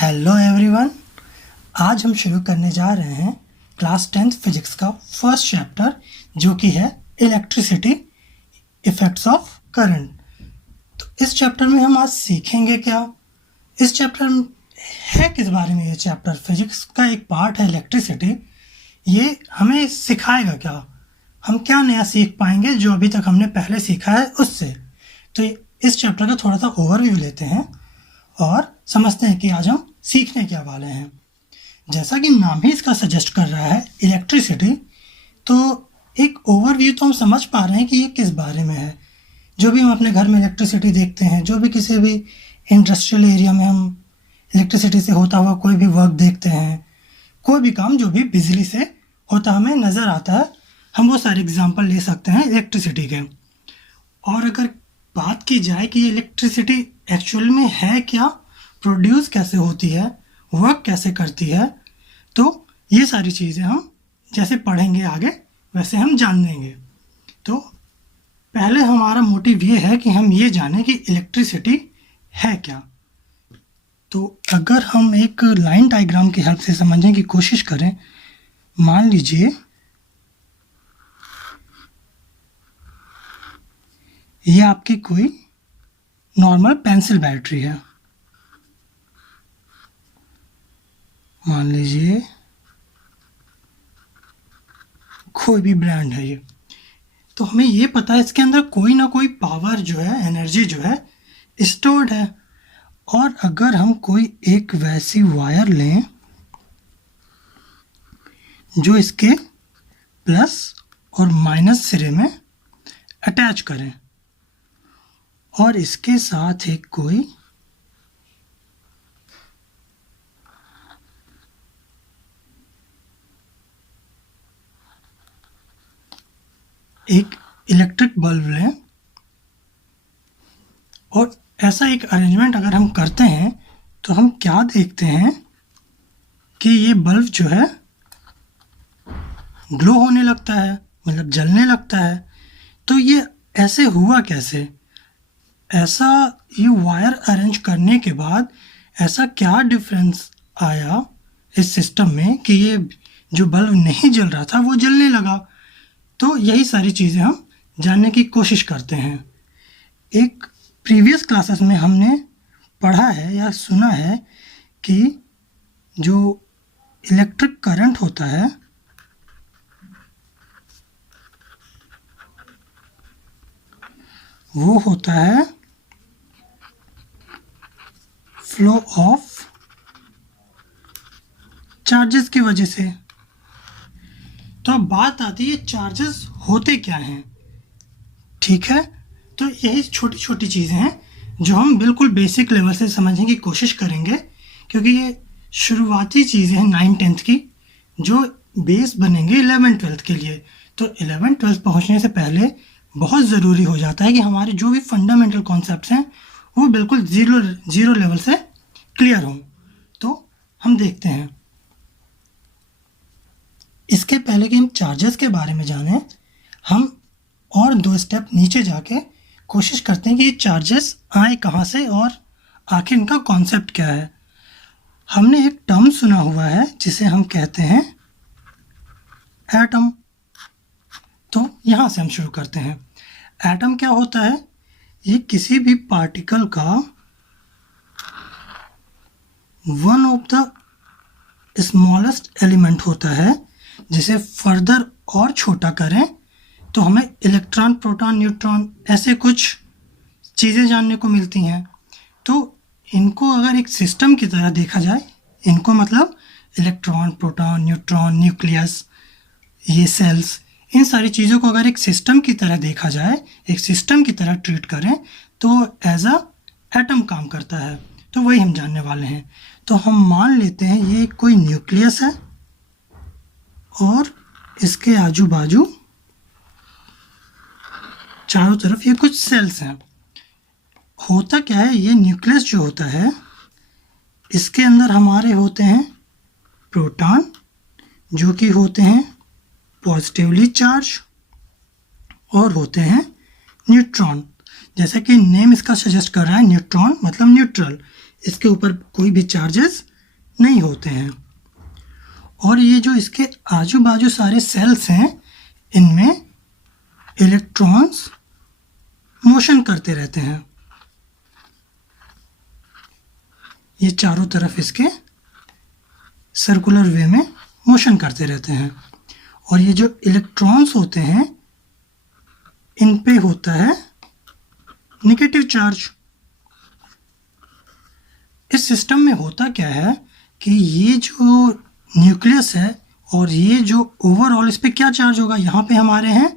Hello everyone. आज हम शुरू करने जा रहे हैं क्लास 10th फिजिक्स का फर्स्ट चैप्टर, जो कि है इलेक्ट्रिसिटी इफेक्ट्स ऑफ करंट। तो इस चैप्टर में हम आज सीखेंगे क्या, इस चैप्टर में है किस बारे में। ये चैप्टर फिजिक्स का एक पार्ट है इलेक्ट्रिसिटी। ये हमें सिखाएगा क्या, हम क्या नया सीख पाएंगे जो अभी तक हमने पहले सीखा है उससे। तो इस चैप्टर का थोड़ा सा ओवरव्यू लेते हैं और समझते हैं कि आज हम सीखने क्या वाले हैं। जैसा कि नाम ही इसका सजेस्ट कर रहा है इलेक्ट्रिसिटी, तो एक ओवरव्यू तो हम समझ पा रहे हैं कि ये किस बारे में है। जो भी हम अपने घर में इलेक्ट्रिसिटी देखते हैं, जो भी किसी भी इंडस्ट्रियल एरिया में हम इलेक्ट्रिसिटी से होता हुआ कोई भी वर्क देखते हैं, कोई भी काम जो भी बिजली से होता हमें नज़र आता है, हम वो सारे एग्जाम्पल ले सकते हैं इलेक्ट्रिसिटी के। और अगर बात की जाए कि ये इलेक्ट्रिसिटी एक्चुअल में है क्या, प्रोड्यूस कैसे होती है, वर्क कैसे करती है, तो ये सारी चीज़ें हम जैसे पढ़ेंगे आगे वैसे हम जान लेंगे। तो पहले हमारा मोटिव ये है कि हम ये जानें कि इलेक्ट्रिसिटी है क्या। तो अगर हम एक लाइन डायग्राम की हेल्प से समझने की कोशिश करें, मान लीजिए ये आपकी कोई नॉर्मल पेंसिल बैटरी है। मान लीजिए कोई भी ब्रांड है ये, तो हमें ये पता है इसके अंदर कोई ना कोई पावर जो है, एनर्जी जो है स्टोर्ड है। और अगर हम कोई एक वैसी वायर लें जो इसके प्लस और माइनस सिरे में अटैच करें और इसके साथ एक कोई एक इलेक्ट्रिक बल्ब लें, और ऐसा एक अरेंजमेंट अगर हम करते हैं तो हम क्या देखते हैं कि ये बल्ब जो है ग्लो होने लगता है, मतलब जलने लगता है। तो ये ऐसे हुआ कैसे? ऐसा ये वायर अरेंज करने के बाद ऐसा क्या डिफरेंस आया इस सिस्टम में कि ये जो बल्ब नहीं जल रहा था वो जलने लगा। तो यही सारी चीज़ें हम जानने की कोशिश करते हैं। एक प्रीवियस क्लासेस में हमने पढ़ा है या सुना है कि जो इलेक्ट्रिक करंट होता है वो होता है फ्लो ऑफ चार्जेस की वजह से। तो अब बात आती है चार्जेस होते क्या हैं। ठीक है, तो यही छोटी छोटी चीज़ें हैं जो हम बिल्कुल बेसिक लेवल से समझने की कोशिश करेंगे, क्योंकि ये शुरुआती चीज़ें हैं 9th-10th की, जो बेस बनेंगे 11th-12th के लिए। तो 11th-12th पहुंचने से पहले बहुत ज़रूरी हो जाता है कि हमारे जो भी फंडामेंटल कॉन्सेप्ट्स हैं वो बिल्कुल ज़ीरो लेवल से क्लियर हों। तो हम देखते हैं, इसके पहले कि हम चार्जेस के बारे में जानें, हम और 2 स्टेप नीचे जाके कोशिश करते हैं कि ये चार्जेस आए कहाँ से और आखिर इनका कॉन्सेप्ट क्या है। हमने एक टर्म सुना हुआ है जिसे हम कहते हैं एटम। तो यहाँ से हम शुरू करते हैं। एटम क्या होता है? ये किसी भी पार्टिकल का one of the smallest element होता है, जिसे फर्दर और छोटा करें तो हमें इलेक्ट्रॉन, प्रोटॉन, न्यूट्रॉन ऐसे कुछ चीज़ें जानने को मिलती हैं। तो इनको अगर एक सिस्टम की तरह देखा जाए, इनको मतलब इलेक्ट्रॉन, प्रोटॉन, न्यूट्रॉन, न्यूक्लियस, ये सेल्स, इन सारी चीज़ों को अगर एक सिस्टम की तरह देखा जाए, एक सिस्टम की तरह ट्रीट करें, तो एज अ एटम काम करता है। तो वही हम जानने वाले हैं। तो हम मान लेते हैं ये कोई न्यूक्लियस है और इसके आजू बाजू चारों तरफ ये कुछ सेल्स हैं। होता क्या है, ये न्यूक्लियस जो होता है इसके अंदर हमारे होते हैं प्रोटॉन, जो कि होते हैं पॉजिटिवली चार्ज, और होते हैं न्यूट्रॉन। जैसा कि नेम इसका सजेस्ट कर रहा है, न्यूट्रॉन मतलब न्यूट्रल, इसके ऊपर कोई भी चार्जेस नहीं होते हैं। और ये जो इसके आजू बाजू सारे सेल्स हैं, इनमें इलेक्ट्रॉन्स मोशन करते रहते हैं। ये चारों तरफ इसके सर्कुलर वे में मोशन करते रहते हैं। और ये जो इलेक्ट्रॉन्स होते हैं, इन पे होता है नेगेटिव चार्ज। इस सिस्टम में होता क्या है कि ये जो न्यूक्लियस है और ये जो ओवरऑल, इस पे क्या चार्ज होगा, यहाँ पे हमारे हैं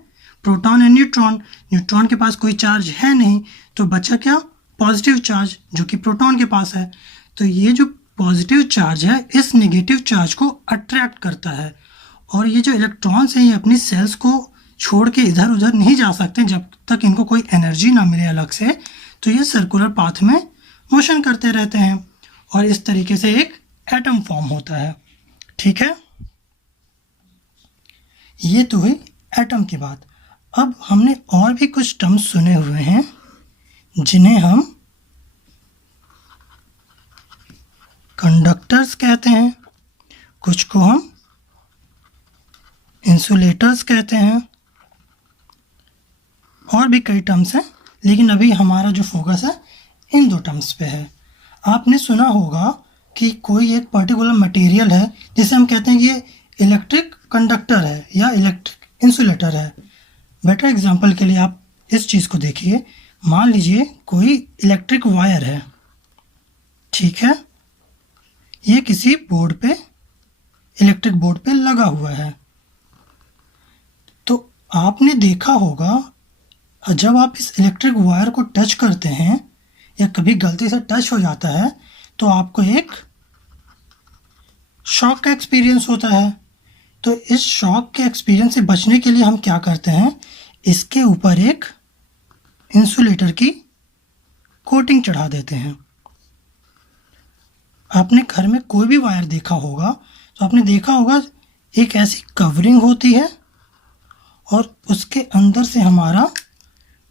प्रोटॉन एंड न्यूट्रॉन। न्यूट्रॉन के पास कोई चार्ज है नहीं, तो बचा क्या, पॉजिटिव चार्ज, जो कि प्रोटॉन के पास है। तो ये जो पॉजिटिव चार्ज है इस नेगेटिव चार्ज को अट्रैक्ट करता है। और ये जो इलेक्ट्रॉन्स हैं, ये अपनी सेल्स को छोड़ के इधर उधर नहीं जा सकते जब तक इनको कोई एनर्जी ना मिले अलग से। तो ये सर्कुलर पाथ में मोशन करते रहते हैं और इस तरीके से एक एटम फॉर्म होता है। ठीक है, ये तो हुई एटम की बात। अब हमने और भी कुछ टर्म्स सुने हुए हैं जिन्हें हम कंडक्टर्स कहते हैं, कुछ को हम इंसुलेटर्स कहते हैं, और भी कई टर्म्स हैं, लेकिन अभी हमारा जो फोकस है इन दो टर्म्स पे है। आपने सुना होगा कि कोई एक पर्टिकुलर मटेरियल है जिसे हम कहते हैं कि ये इलेक्ट्रिक कंडक्टर है या इलेक्ट्रिक इंसुलेटर है। बेटर एग्जांपल के लिए आप इस चीज़ को देखिए। मान लीजिए कोई इलेक्ट्रिक वायर है, ठीक है, ये किसी बोर्ड पे, इलेक्ट्रिक बोर्ड पे लगा हुआ है। तो आपने देखा होगा जब आप इस इलेक्ट्रिक वायर को टच करते हैं या कभी गलती से टच हो जाता है तो आपको एक शॉक का एक्सपीरियंस होता है। तो इस शॉक के एक्सपीरियंस से बचने के लिए हम क्या करते हैं, इसके ऊपर एक इंसुलेटर की कोटिंग चढ़ा देते हैं। आपने घर में कोई भी वायर देखा होगा तो आपने देखा होगा एक ऐसी कवरिंग होती है और उसके अंदर से हमारा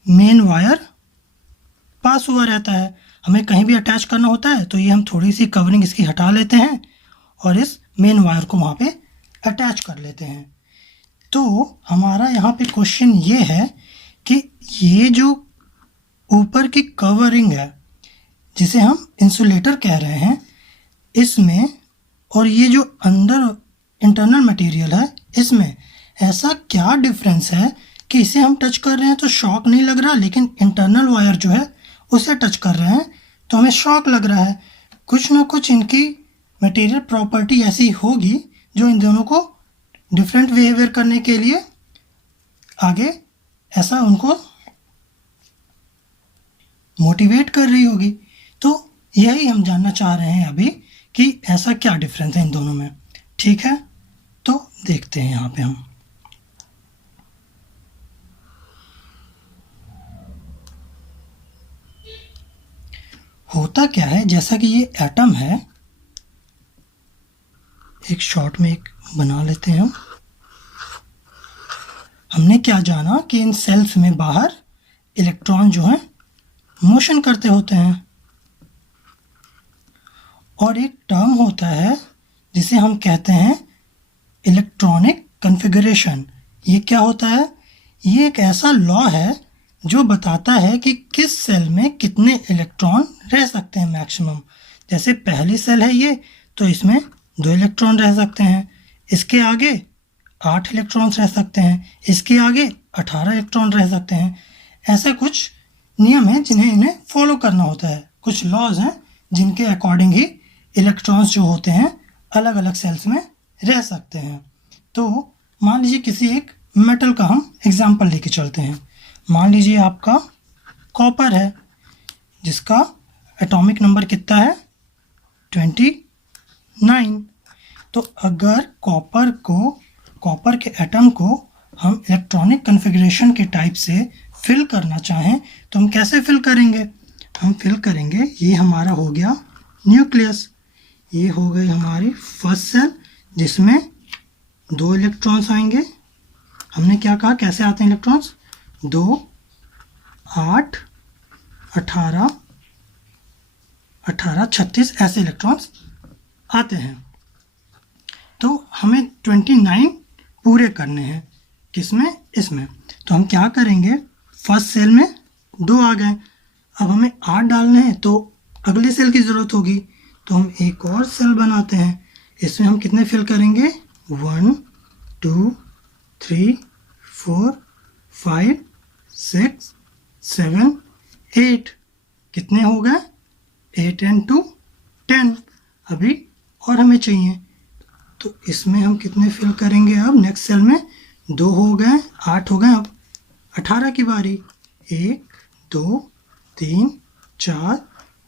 मेन वायर पास हुआ रहता है। हमें कहीं भी अटैच करना होता है तो ये हम थोड़ी सी कवरिंग इसकी हटा लेते हैं और इस मेन वायर को वहाँ पे अटैच कर लेते हैं। तो हमारा यहाँ पे क्वेश्चन ये है कि ये जो ऊपर की कवरिंग है जिसे हम इंसुलेटर कह रहे हैं, इसमें और ये जो अंदर इंटरनल मटेरियल है, इसमें ऐसा क्या डिफरेंस है कि इसे हम टच कर रहे हैं तो शॉक नहीं लग रहा, लेकिन इंटरनल वायर जो है उसे टच कर रहे हैं तो हमें शॉक लग रहा है। कुछ ना कुछ इनकी मटेरियल प्रॉपर्टी ऐसी होगी जो इन दोनों को डिफरेंट बिहेवियर करने के लिए आगे ऐसा उनको मोटिवेट कर रही होगी। तो यही हम जानना चाह रहे हैं अभी कि ऐसा क्या डिफरेंस है इन दोनों में। ठीक है, तो देखते हैं यहाँ पे हम। होता क्या है, जैसा कि ये एटम है, एक शॉर्ट में एक बना लेते हैं हम। हमने क्या जाना कि इन सेल्स में बाहर इलेक्ट्रॉन जो हैं मोशन करते होते हैं और एक टर्म होता है जिसे हम कहते हैं इलेक्ट्रॉनिक कॉन्फ़िगरेशन। ये क्या होता है, ये एक ऐसा लॉ है जो बताता है कि किस सेल में कितने इलेक्ट्रॉन रह सकते हैं मैक्सिमम। जैसे पहली सेल है ये, तो इसमें 2 इलेक्ट्रॉन रह सकते हैं, इसके आगे 8 इलेक्ट्रॉन्स रह सकते हैं, इसके आगे 18 इलेक्ट्रॉन रह सकते हैं। ऐसे कुछ नियम हैं जिन्हें इन्हें फॉलो करना होता है। कुछ लॉज हैं जिनके अकॉर्डिंग ही इलेक्ट्रॉन्स जो होते हैं अलग अलग सेल्स में रह सकते हैं। तो मान लीजिए किसी एक मेटल का हम एग्जाम्पल लेके चलते हैं। मान लीजिए आपका कॉपर है जिसका एटॉमिक नंबर कितना है, 29। तो अगर कॉपर के एटम को हम इलेक्ट्रॉनिक कॉन्फ़िगरेशन के टाइप से फिल करना चाहें तो हम कैसे फिल करेंगे, हम फिल करेंगे, ये हमारा हो गया न्यूक्लियस, ये हो गई हमारी फर्स्ट सेल जिसमें 2 इलेक्ट्रॉन्स आएंगे। हमने क्या कहा, कैसे आते हैं इलेक्ट्रॉन्स, 2, 8, 18, 36 ऐसे इलेक्ट्रॉन्स आते हैं। तो हमें 29 पूरे करने हैं, किसमें, इसमें। तो हम क्या करेंगे, फर्स्ट सेल में 2 आ गए, अब हमें 8 डालने हैं तो अगले सेल की ज़रूरत होगी, तो हम एक और सेल बनाते हैं। इसमें हम कितने फिल करेंगे, 1 2 3 4 5 6 7 8, कितने हो गए, 8 and 2 10। अभी और हमें चाहिए, तो इसमें हम कितने फिल करेंगे, अब नेक्स्ट सेल में 2 हो गए, 8 हो गए, अब 18 की बारी, 1 2 3 4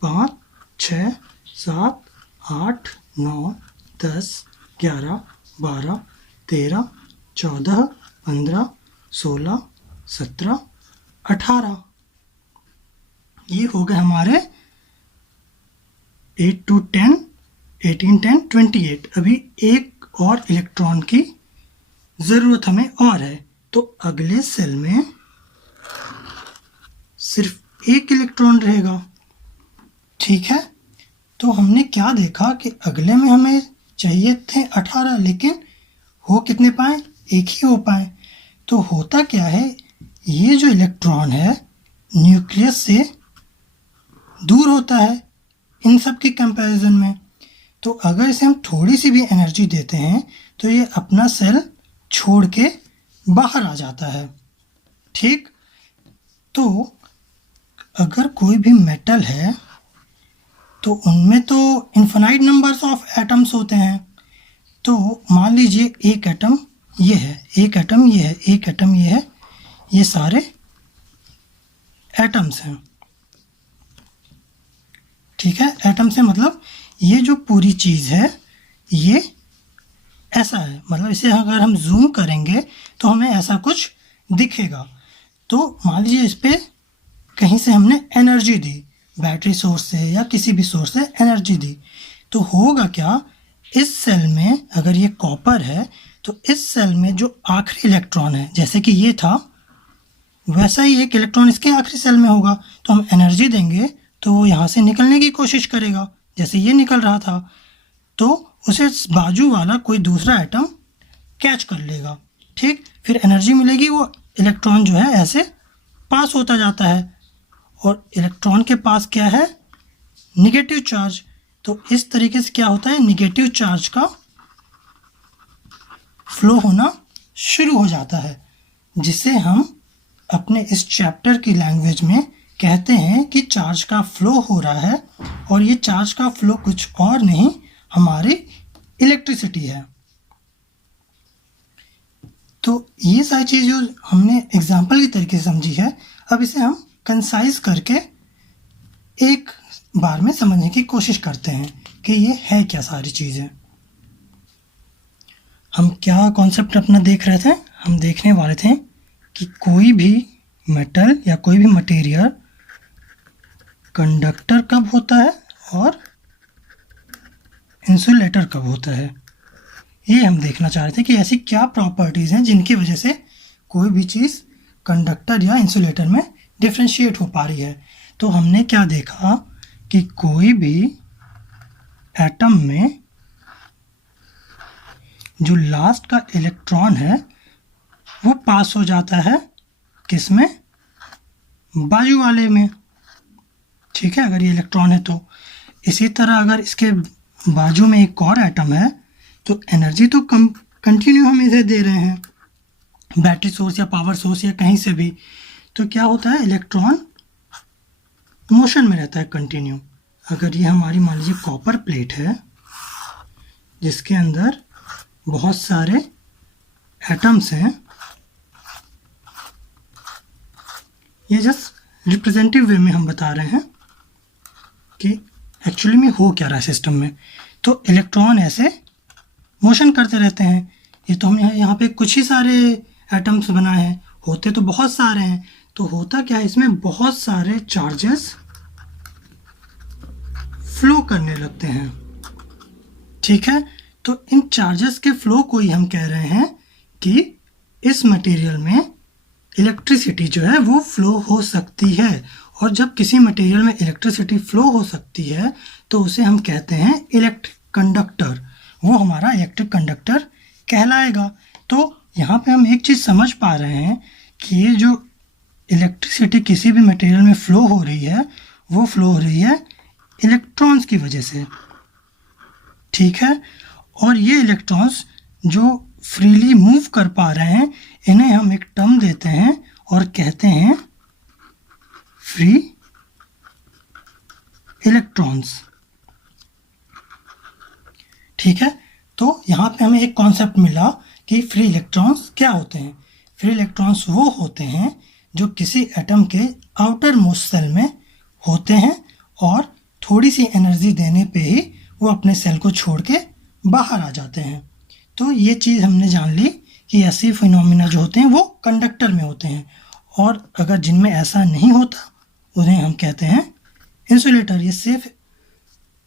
5 6 7 8 9 10 11 12 13 14 15 16 17 18, ये हो गए हमारे 8 to 10 18 10 28। अभी एक और इलेक्ट्रॉन की ज़रूरत हमें और है, तो अगले सेल में सिर्फ एक इलेक्ट्रॉन रहेगा। ठीक है, तो हमने क्या देखा कि अगले में हमें चाहिए थे 18, लेकिन हो कितने पाए, एक ही हो पाए। तो होता क्या है, ये जो इलेक्ट्रॉन है न्यूक्लियस से दूर होता है इन सब के कंपैरिजन में, तो अगर इसे हम थोड़ी सी भी एनर्जी देते हैं तो ये अपना सेल छोड़ के बाहर आ जाता है। ठीक, तो अगर कोई भी मेटल है तो उनमें तो इन्फिनाइट नंबर्स ऑफ एटम्स होते हैं। तो मान लीजिए एक एटम ये है, एक एटम ये है, एक एटम ये है, ये सारे एटम्स हैं। ठीक है, एटम से मतलब ये जो पूरी चीज़ है ये ऐसा है, मतलब इसे अगर हम जूम करेंगे तो हमें ऐसा कुछ दिखेगा। तो मान लीजिए इस पर कहीं से हमने एनर्जी दी, बैटरी सोर्स से या किसी भी सोर्स से एनर्जी दी, तो होगा क्या, इस सेल में अगर ये कॉपर है तो इस सेल में जो आखिरी इलेक्ट्रॉन है, जैसे कि ये था वैसा ही एक इलेक्ट्रॉन इसके आखिरी सेल में होगा, तो हम एनर्जी देंगे तो वो यहाँ से निकलने की कोशिश करेगा, जैसे ये निकल रहा था, तो उसे बाजू वाला कोई दूसरा एटम कैच कर लेगा। ठीक, फिर एनर्जी मिलेगी, वो इलेक्ट्रॉन जो है ऐसे पास होता जाता है, और इलेक्ट्रॉन के पास क्या है, निगेटिव चार्ज। तो इस तरीके से क्या होता है, निगेटिव चार्ज का फ्लो होना शुरू हो जाता है, जिसे हम अपने इस चैप्टर की लैंग्वेज में कहते हैं कि चार्ज का फ्लो हो रहा है, और ये चार्ज का फ्लो कुछ और नहीं, हमारी इलेक्ट्रिसिटी है। तो ये सारी चीज़ जो हमने एग्जाम्पल की तरीके से समझी है, अब इसे हम कंसाइज करके एक बार में समझने की कोशिश करते हैं कि ये है क्या सारी चीज़ें। हम क्या कॉन्सेप्ट अपना देख रहे थे, हम देखने वाले थे कि कोई भी मेटल या कोई भी मटेरियल कंडक्टर कब होता है और इंसुलेटर कब होता है, ये हम देखना चाह रहे थे कि ऐसी क्या प्रॉपर्टीज़ हैं जिनकी वजह से कोई भी चीज़ कंडक्टर या इंसुलेटर में डिफ्रेंशिएट हो पा रही है। तो हमने क्या देखा कि कोई भी एटम में जो लास्ट का इलेक्ट्रॉन है वो पास हो जाता है किस में, बाजू वाले में। ठीक है, अगर ये इलेक्ट्रॉन है तो। इसी तरह अगर इसके बाजू में एक और एटम है तो एनर्जी तो कंटिन्यू हम इसे दे रहे हैं, बैटरी सोर्स या पावर सोर्स या कहीं से भी, तो क्या होता है, इलेक्ट्रॉन मोशन में रहता है कंटिन्यू। अगर ये हमारी मान लीजिए कॉपर प्लेट है जिसके अंदर बहुत सारे एटम्स हैं, ये जस्ट रिप्रेजेंटिव वे में हम बता रहे हैं कि एक्चुअली में हो क्या रहा है सिस्टम में। तो इलेक्ट्रॉन ऐसे मोशन करते रहते हैं। ये तो हम यहाँ पे कुछ ही सारे एटम्स बनाए हैं, होते तो बहुत सारे हैं। तो होता क्या है, इसमें बहुत सारे चार्जेस फ्लो करने लगते हैं। ठीक है, तो इन चार्जेस के फ्लो को ही हम कह रहे हैं कि इस मटेरियल में इलेक्ट्रिसिटी जो है वो फ्लो हो सकती है। और जब किसी मटेरियल में इलेक्ट्रिसिटी फ्लो हो सकती है तो उसे हम कहते हैं कंडक्टर, वो हमारा इलेक्ट्रिक कंडक्टर कहलाएगा। तो यहाँ पे हम एक चीज़ समझ पा रहे हैं कि ये जो इलेक्ट्रिसिटी किसी भी मटेरियल में फ़्लो हो रही है, वो फ़्लो हो रही है इलेक्ट्रॉन्स की वजह से, ठीक है। और ये इलेक्ट्रॉन्स जो फ्रीली मूव कर पा रहे हैं, इन्हें हम एक टर्म देते हैं और कहते हैं फ्री इलेक्ट्रॉन्स, ठीक है। तो यहाँ पे हमें एक कॉन्सेप्ट मिला कि फ्री इलेक्ट्रॉन्स क्या होते हैं। फ्री इलेक्ट्रॉन्स वो होते हैं जो किसी एटम के आउटर मोस्ट सेल में होते हैं और थोड़ी सी एनर्जी देने पे ही वो अपने सेल को छोड़ के बाहर आ जाते हैं। तो ये चीज़ हमने जान ली कि ऐसे फिनोमिना जो होते हैं वो कंडक्टर में होते हैं, और अगर जिनमें ऐसा नहीं होता उन्हें हम कहते हैं इंसुलेटर। ये सिर्फ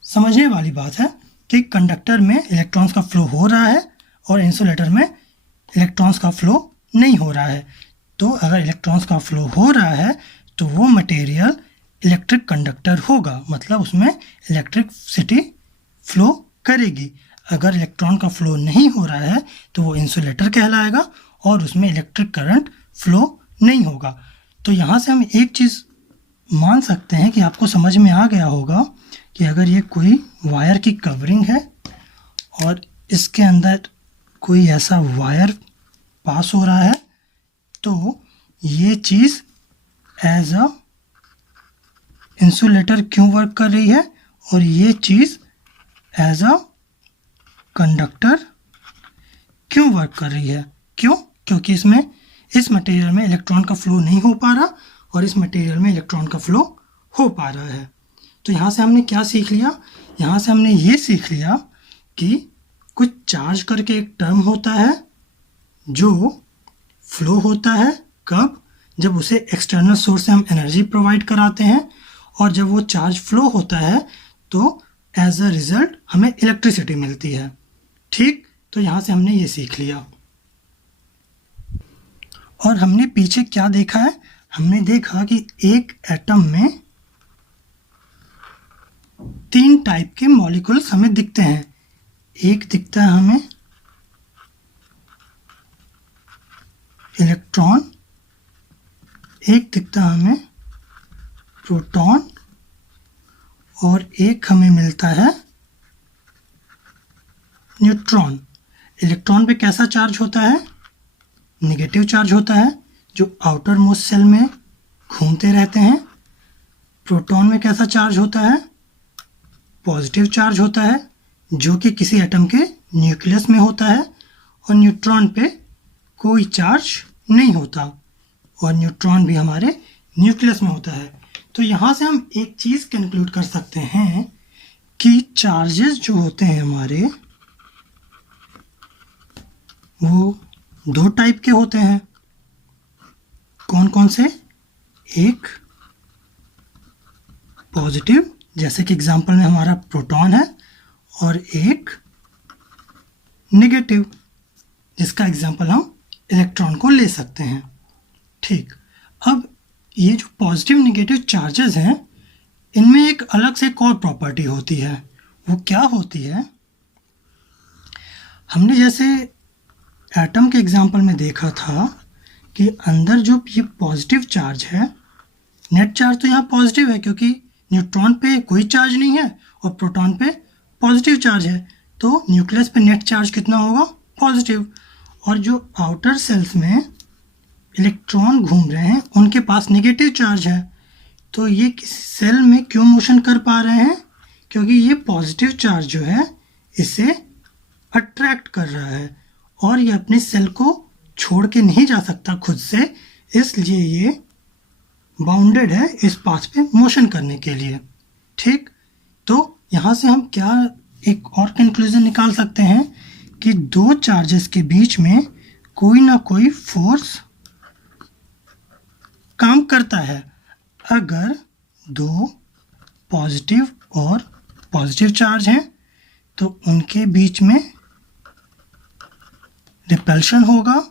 समझने वाली बात है कि कंडक्टर में इलेक्ट्रॉन्स का फ्लो हो रहा है और इंसुलेटर में इलेक्ट्रॉन्स का फ्लो नहीं हो रहा है। तो अगर इलेक्ट्रॉन्स का फ्लो हो रहा है तो वो मटेरियल इलेक्ट्रिक कंडक्टर होगा, मतलब उसमें इलेक्ट्रिसिटी फ्लो करेगी। अगर इलेक्ट्रॉन का फ्लो नहीं हो रहा है तो वो इंसुलेटर कहलाएगा और उसमें इलेक्ट्रिक करंट फ्लो नहीं होगा। तो यहाँ से हम एक चीज़ मान सकते हैं कि आपको समझ में आ गया होगा कि अगर ये कोई वायर की कवरिंग है और इसके अंदर कोई ऐसा वायर पास हो रहा है, तो ये चीज़ एज अ इंसुलेटर क्यों वर्क कर रही है और ये चीज़ एज अ कंडक्टर क्यों वर्क कर रही है। क्यों? क्योंकि इस मटेरियल में इलेक्ट्रॉन का फ्लो नहीं हो पा रहा और इस मटेरियल में इलेक्ट्रॉन का फ्लो हो पा रहा है। तो यहाँ से हमने क्या सीख लिया? यहाँ से हमने ये सीख लिया कि कुछ चार्ज करके एक टर्म होता है जो फ्लो होता है। कब? जब उसे एक्सटर्नल सोर्स से हम एनर्जी प्रोवाइड कराते हैं, और जब वो चार्ज फ्लो होता है तो एज अ रिजल्ट हमें इलेक्ट्रिसिटी मिलती है, ठीक। तो यहाँ से हमने ये सीख लिया। और हमने पीछे क्या देखा है? हमने देखा कि एक एटम में 3 टाइप के मॉलिक्यूल्स हमें दिखते हैं। एक दिखता है हमें इलेक्ट्रॉन, एक दिखता है हमें प्रोटॉन, और एक हमें मिलता है न्यूट्रॉन। इलेक्ट्रॉन पे कैसा चार्ज होता है? नेगेटिव चार्ज होता है, जो आउटर मोस्ट सेल में घूमते रहते हैं। प्रोटॉन में कैसा चार्ज होता है? पॉजिटिव चार्ज होता है, जो कि किसी एटम के न्यूक्लियस में होता है। और न्यूट्रॉन पे कोई चार्ज नहीं होता, और न्यूट्रॉन भी हमारे न्यूक्लियस में होता है। तो यहाँ से हम एक चीज़ कंक्लूड कर सकते हैं कि चार्जेस जो होते हैं हमारे, वो 2 टाइप के होते हैं। कौन कौन से? एक पॉजिटिव, जैसे कि एग्जांपल में हमारा प्रोटॉन है, और एक नेगेटिव, जिसका एग्जांपल हम इलेक्ट्रॉन को ले सकते हैं, ठीक। अब ये जो पॉजिटिव नेगेटिव चार्जेस हैं, इनमें एक अलग से एक और प्रॉपर्टी होती है। वो क्या होती है? हमने जैसे एटम के एग्जांपल में देखा था कि अंदर जो ये पॉजिटिव चार्ज है, नेट चार्ज तो यहाँ पॉजिटिव है क्योंकि न्यूट्रॉन पे कोई चार्ज नहीं है और प्रोटॉन पे पॉजिटिव चार्ज है, तो न्यूक्लियस पे नेट चार्ज कितना होगा? पॉजिटिव। और जो आउटर सेल्स में इलेक्ट्रॉन घूम रहे हैं, उनके पास नेगेटिव चार्ज है। तो ये किसी सेल में क्यों मोशन कर पा रहे हैं? क्योंकि ये पॉजिटिव चार्ज जो है इसे अट्रैक्ट कर रहा है, और ये अपने सेल को छोड़ के नहीं जा सकता खुद से, इसलिए ये बाउंडेड है इस पाथ पे मोशन करने के लिए, ठीक। तो यहाँ से हम क्या एक और कंक्लूजन निकाल सकते हैं कि 2 चार्जेस के बीच में कोई ना कोई फोर्स काम करता है। अगर 2 पॉजिटिव और पॉजिटिव चार्ज हैं तो उनके बीच में रिपल्शन होगा।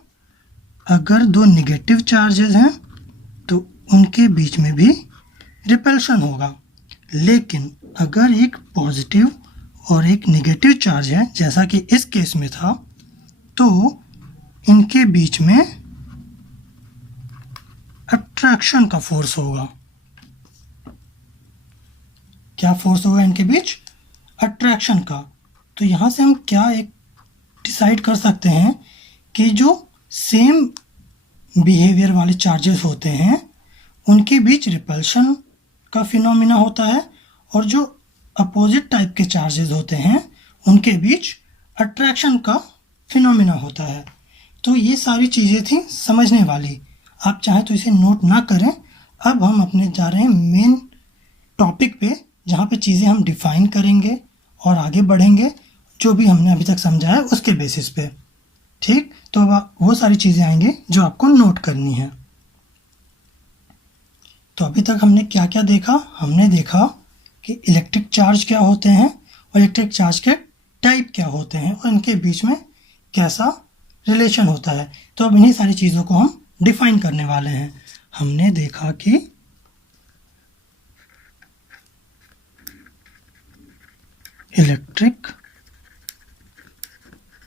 अगर 2 नेगेटिव चार्जेस हैं तो उनके बीच में भी रिपल्शन होगा। लेकिन अगर एक पॉजिटिव और एक नेगेटिव चार्ज है, जैसा कि इस केस में था, तो इनके बीच में अट्रैक्शन का फोर्स होगा। क्या फोर्स होगा इनके बीच? अट्रैक्शन का। तो यहाँ से हम क्या एक डिसाइड कर सकते हैं कि जो सेम बिहेवियर वाले चार्जेस होते हैं उनके बीच रिपल्शन का फिनोमिना होता है, और जो अपोजिट टाइप के चार्जेस होते हैं उनके बीच अट्रैक्शन का फिनोमिना होता है। तो ये सारी चीज़ें थी समझने वाली। आप चाहें तो इसे नोट ना करें। अब हम अपने जा रहे हैं मेन टॉपिक पे, जहाँ पे चीज़ें हम डिफाइन करेंगे और आगे बढ़ेंगे जो भी हमने अभी तक समझा है उसके बेसिस पे। ठीक, तो अब वो सारी चीज़ें आएंगी जो आपको नोट करनी है। तो अभी तक हमने क्या क्या देखा? हमने देखा कि इलेक्ट्रिक चार्ज क्या होते हैं और इलेक्ट्रिक चार्ज के टाइप क्या होते हैं और इनके बीच में कैसा रिलेशन होता है। तो अब इन्हीं सारी चीज़ों को हम डिफाइन करने वाले हैं। हमने देखा कि इलेक्ट्रिक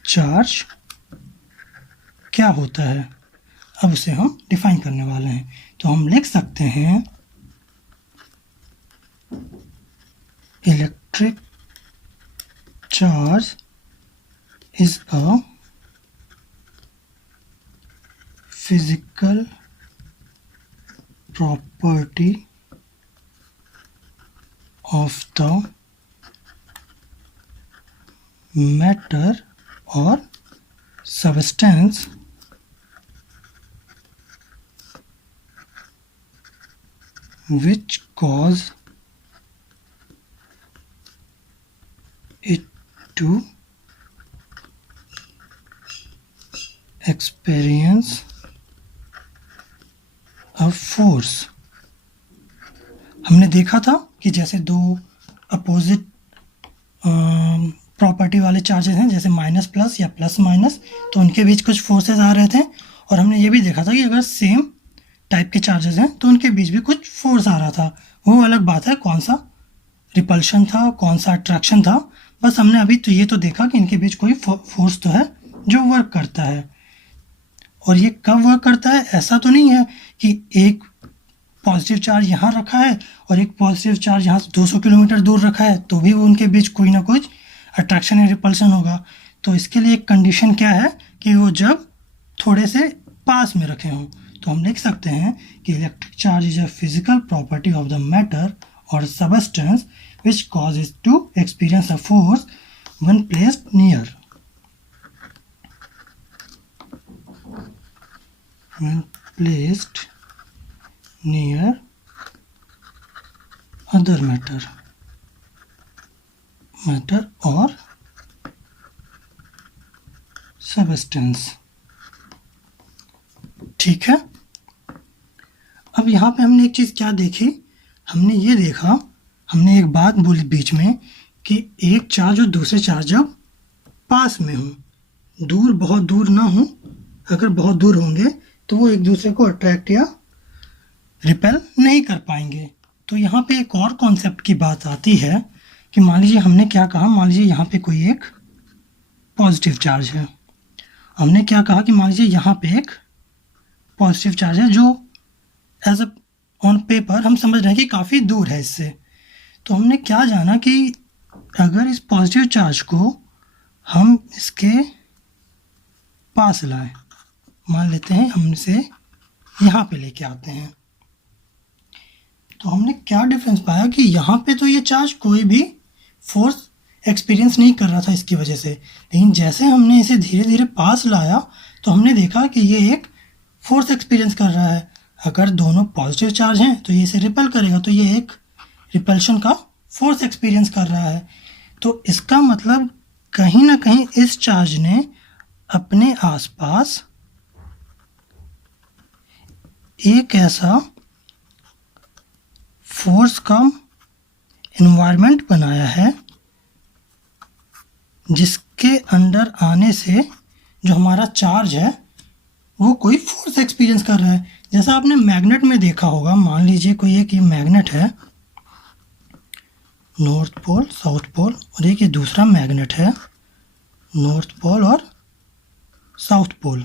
चार्ज क्या होता है, अब उसे हम डिफाइन करने वाले हैं। तो हम लिख सकते हैं electric charge is a physical property of the matter और substance which cause it to experience a force। हमने देखा था कि जैसे दो अपोजिट प्रॉपर्टी वाले चार्जेस हैं, जैसे माइनस प्लस या प्लस माइनस, तो उनके बीच कुछ फोर्सेस आ रहे थे। और हमने ये भी देखा था कि अगर सेम टाइप के चार्जेस हैं तो उनके बीच भी कुछ फोर्स आ रहा था। वो अलग बात है कौन सा रिपल्शन था, कौन सा अट्रैक्शन था। बस हमने अभी तो ये तो देखा कि इनके बीच कोई फोर्स तो है जो वर्क करता है। और ये कब वर्क करता है? ऐसा तो नहीं है कि एक पॉजिटिव चार्ज यहाँ रखा है और एक पॉजिटिव चार्ज यहाँ से 200 किलोमीटर दूर रखा है तो भी वो उनके बीच कोई ना कुछ अट्रैक्शन या रिपल्शन होगा। तो इसके लिए एक कंडीशन क्या है कि वो जब थोड़े से पास में रखे हों। तो हम लिख सकते हैं कि electric charge is a physical property of the matter और substance which causes to experience a force when placed near. When placed near other matter or substance। ठीक है। अब यहाँ पे हमने एक चीज़ क्या देखी? हमने ये देखा, हमने एक बात बोली बीच में कि एक चार्ज और दूसरे चार्ज जब पास में हो, दूर बहुत दूर ना हो, अगर बहुत दूर होंगे तो वो एक दूसरे को अट्रैक्ट या रिपेल नहीं कर पाएंगे। तो यहाँ पे एक और कॉन्सेप्ट की बात आती है कि मान लीजिए हमने क्या कहा, मान लीजिए यहाँ पे कोई एक पॉजिटिव चार्ज है। हमने क्या कहा कि मान लीजिए यहाँ पे एक पॉजिटिव चार्ज है जो एज अ ऑन पेपर हम समझ रहे हैं कि काफ़ी दूर है इससे। तो हमने क्या जाना कि अगर इस पॉजिटिव चार्ज को हम इसके पास लाएं, मान लेते हैं हम इसे यहाँ पे लेके आते हैं, तो हमने क्या डिफरेंस पाया कि यहाँ पे तो ये चार्ज कोई भी फोर्स एक्सपीरियंस नहीं कर रहा था इसकी वजह से, लेकिन जैसे हमने इसे धीरे धीरे पास लाया तो हमने देखा कि ये एक फोर्स एक्सपीरियंस कर रहा है। अगर दोनों पॉजिटिव चार्ज हैं तो ये इसे रिपेल करेगा, तो ये एक रिपल्शन का फोर्स एक्सपीरियंस कर रहा है। तो इसका मतलब कहीं ना कहीं इस चार्ज ने अपने आसपास एक ऐसा फोर्स का एनवायरनमेंट बनाया है जिसके अंदर आने से जो हमारा चार्ज है वो कोई फोर्स एक्सपीरियंस कर रहा है। जैसा आपने मैग्नेट में देखा होगा, मान लीजिए कोई एक ये मैग्नेट है, नॉर्थ पोल, साउथ पोल, और एक ये दूसरा मैग्नेट है, नॉर्थ पोल और साउथ पोल।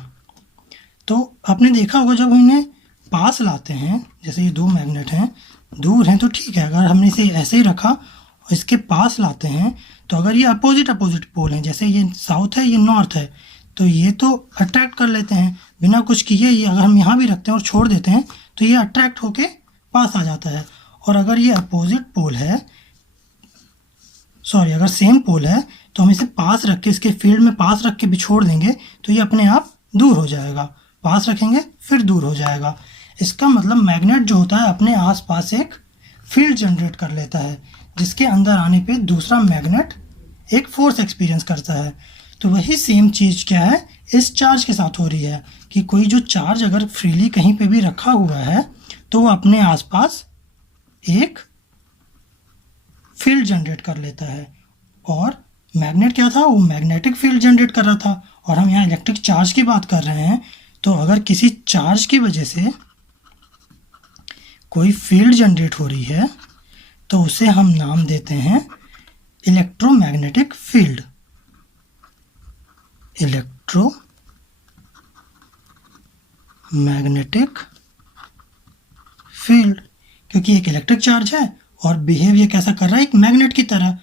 तो आपने देखा होगा जब हम इन्हें पास लाते हैं, जैसे ये दो मैग्नेट हैं, दूर हैं तो ठीक है, अगर हमने इसे ऐसे ही रखा और इसके पास लाते हैं तो अगर ये अपोजिट पोल हैं, जैसे ये साउथ है ये नॉर्थ है, तो ये तो अट्रैक्ट कर लेते हैं बिना कुछ किए। ये अगर हम यहाँ भी रखते हैं और छोड़ देते हैं तो ये अट्रैक्ट होके पास आ जाता है। और अगर ये अपोजिट पोल है, सॉरी अगर सेम पोल है तो हम इसे पास रख के, इसके फील्ड में पास रख के भी छोड़ देंगे तो ये अपने आप दूर हो जाएगा। पास रखेंगे फिर दूर हो जाएगा। इसका मतलब मैग्नेट जो होता है अपने आसपास एक फील्ड जनरेट कर लेता है, जिसके अंदर आने पे दूसरा मैग्नेट एक फोर्स एक्सपीरियंस करता है। तो वही सेम चीज़ क्या है इस चार्ज के साथ हो रही है कि कोई जो चार्ज अगर फ्रीली कहीं पे भी रखा हुआ है तो वो अपने आसपास एक फील्ड जनरेट कर लेता है। और मैग्नेट क्या था, वो मैग्नेटिक फील्ड जनरेट कर रहा था। और हम यहाँ इलेक्ट्रिक चार्ज की बात कर रहे हैं, तो अगर किसी चार्ज की वजह से कोई फील्ड जनरेट हो रही है तो उसे हम नाम देते हैं इलेक्ट्रोमैग्नेटिक फील्ड। इलेक्ट्रोमैग्नेटिक फील्ड, क्योंकि एक इलेक्ट्रिक चार्ज है और बिहेव ये कैसा कर रहा है, एक मैग्नेट की तरह।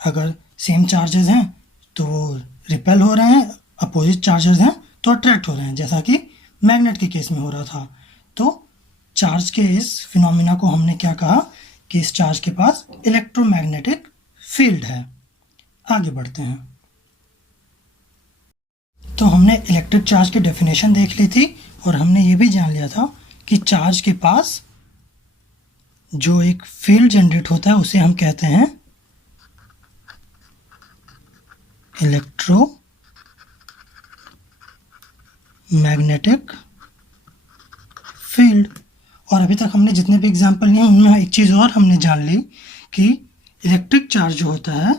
अगर सेम चार्जेस हैं तो वो रिपेल हो रहे हैं, अपोजिट चार्जेस हैं तो अट्रैक्ट हो रहे हैं, जैसा कि मैग्नेट के केस में हो रहा था। तो चार्ज के इस फिनोमिना को हमने क्या कहा कि इस चार्ज के पास इलेक्ट्रोमैग्नेटिक फील्ड है। आगे बढ़ते हैं। तो हमने इलेक्ट्रिक चार्ज की डेफिनेशन देख ली थी और हमने ये भी जान लिया था कि चार्ज के पास जो एक फील्ड जनरेट होता है उसे हम कहते हैं इलेक्ट्रोमैग्नेटिक फील्ड। और अभी तक हमने जितने भी एग्जाम्पल लिए उनमें एक चीज़ और हमने जान ली कि इलेक्ट्रिक चार्ज जो होता है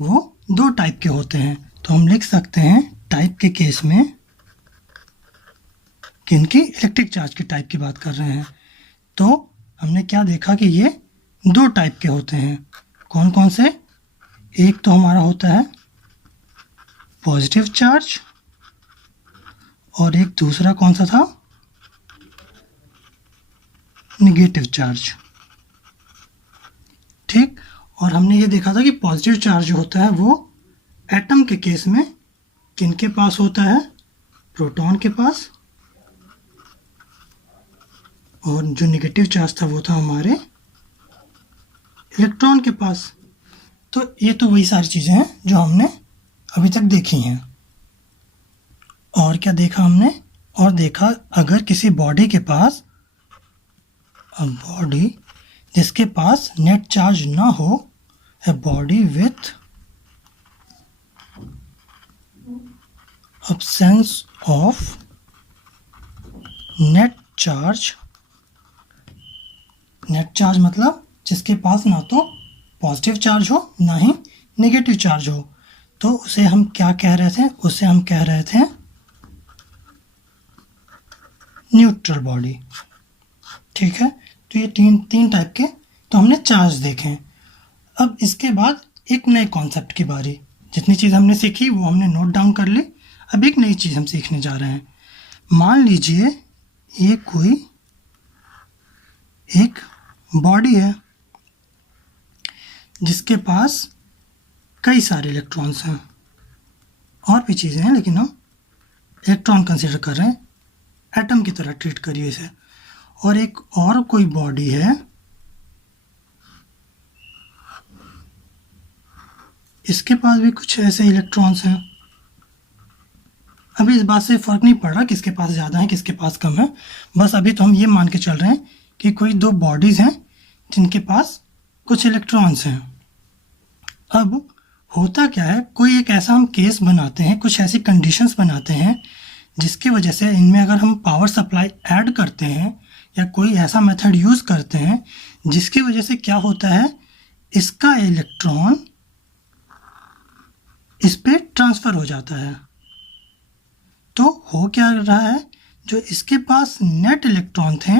वो दो टाइप के होते हैं। तो हम लिख सकते हैं टाइप के केस में किनकी, इलेक्ट्रिक चार्ज की टाइप की बात कर रहे हैं। तो हमने क्या देखा कि ये दो टाइप के होते हैं। कौन कौन से, एक तो हमारा होता है पॉजिटिव चार्ज और एक दूसरा कौन सा था, नेगेटिव चार्ज। ठीक, और हमने ये देखा था कि पॉजिटिव चार्ज जो होता है वो एटम के केस में किनके पास होता है, प्रोटॉन के पास, और जो नेगेटिव चार्ज था वो था हमारे इलेक्ट्रॉन के पास। तो ये तो वही सारी चीज़ें हैं जो हमने अभी तक देखी हैं। और क्या देखा हमने, और देखा अगर किसी बॉडी के पास, बॉडी जिसके पास नेट चार्ज ना हो, a body with absence of net charge, net charge मतलब जिसके पास ना तो पॉजिटिव चार्ज हो ना ही नेगेटिव चार्ज हो, तो उसे हम क्या कह रहे थे, उसे हम कह रहे थे न्यूट्रल बॉडी। ठीक है, तो ये तीन टाइप के तो हमने चार्ज देखे। अब इसके बाद एक नए कॉन्सेप्ट की बारी। जितनी चीज़ हमने सीखी वो हमने नोट डाउन कर ली। अब एक नई चीज़ हम सीखने जा रहे हैं। मान लीजिए ये कोई एक बॉडी है जिसके पास कई सारे इलेक्ट्रॉन्स हैं, और भी चीज़ें हैं लेकिन हम इलेक्ट्रॉन कंसीडर कर रहे हैं, एटम की तरह ट्रीट करिए इसे। और एक और कोई बॉडी है, इसके पास भी कुछ ऐसे इलेक्ट्रॉन्स हैं। अभी इस बात से फ़र्क नहीं पड़ रहा किसके पास ज़्यादा है किसके पास कम है, बस अभी तो हम ये मान के चल रहे हैं कि कोई दो बॉडीज़ हैं जिनके पास कुछ इलेक्ट्रॉन्स हैं। अब होता क्या है, कोई एक ऐसा हम केस बनाते हैं, कुछ ऐसी कंडीशंस बनाते हैं जिसकी वजह से इनमें अगर हम पावर सप्लाई ऐड करते हैं या कोई ऐसा मेथड यूज़ करते हैं जिसकी वजह से क्या होता है, इसका इलेक्ट्रॉन इस पे ट्रांसफ़र हो जाता है। तो हो क्या रहा है, जो इसके पास नेट इलेक्ट्रॉन थे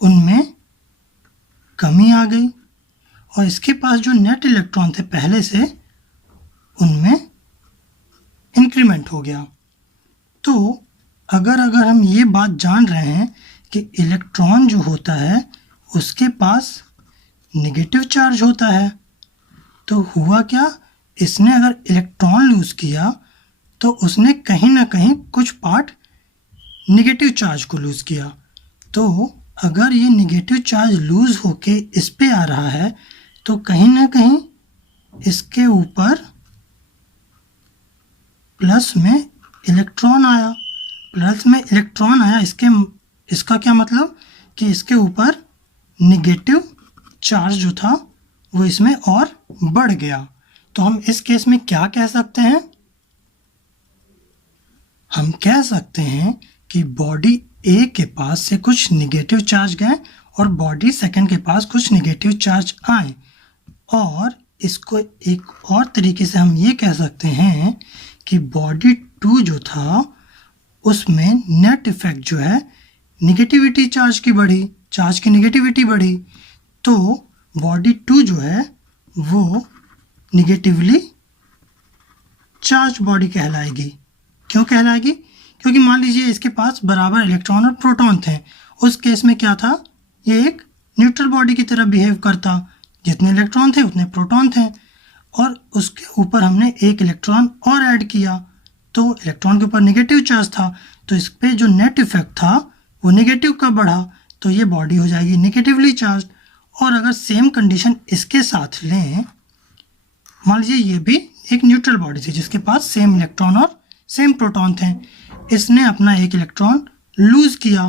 उनमें कमी आ गई, और इसके पास जो नेट इलेक्ट्रॉन थे पहले से उनमें इंक्रीमेंट हो गया। तो अगर हम ये बात जान रहे हैं कि इलेक्ट्रॉन जो होता है उसके पास नेगेटिव चार्ज होता है, तो हुआ क्या, इसने अगर इलेक्ट्रॉन लूज़ किया तो उसने कहीं ना कहीं कुछ पार्ट नेगेटिव चार्ज को लूज़ किया। तो अगर ये नेगेटिव चार्ज लूज़ होके इस पे आ रहा है तो कहीं ना कहीं इसके ऊपर प्लस में इलेक्ट्रॉन आया। प्लस में इलेक्ट्रॉन आया, इसका क्या मतलब कि इसके ऊपर नेगेटिव चार्ज जो था वो इसमें और बढ़ गया। तो हम इस केस में क्या कह सकते हैं, हम कह सकते हैं कि बॉडी ए के पास से कुछ नेगेटिव चार्ज गए और बॉडी सेकंड के पास कुछ नेगेटिव चार्ज आए। और इसको एक और तरीके से हम ये कह सकते हैं कि बॉडी टू जो था उसमें नेट इफेक्ट जो है नेगेटिविटी चार्ज की बढ़ी, चार्ज की नेगेटिविटी बढ़ी, तो बॉडी टू जो है वो नेगेटिवली चार्ज बॉडी कहलाएगी। क्यों कहलाएगी? क्योंकि मान लीजिए इसके पास बराबर इलेक्ट्रॉन और प्रोटॉन थे। उस केस में क्या था, ये एक न्यूट्रल बॉडी की तरह बिहेव करता, जितने इलेक्ट्रॉन थे उतने प्रोटॉन थे, और उसके ऊपर हमने एक इलेक्ट्रॉन और ऐड किया तो इलेक्ट्रॉन के ऊपर नेगेटिव चार्ज था, तो इस पर जो नेट इफेक्ट था वो नेगेटिव का बढ़ा, तो ये बॉडी हो जाएगी नेगेटिवली चार्ज। और अगर सेम कंडीशन इसके साथ लें, मान लीजिए ये भी एक न्यूट्रल बॉडी थी जिसके पास सेम इलेक्ट्रॉन और सेम प्रोटॉन थे, इसने अपना एक इलेक्ट्रॉन लूज किया,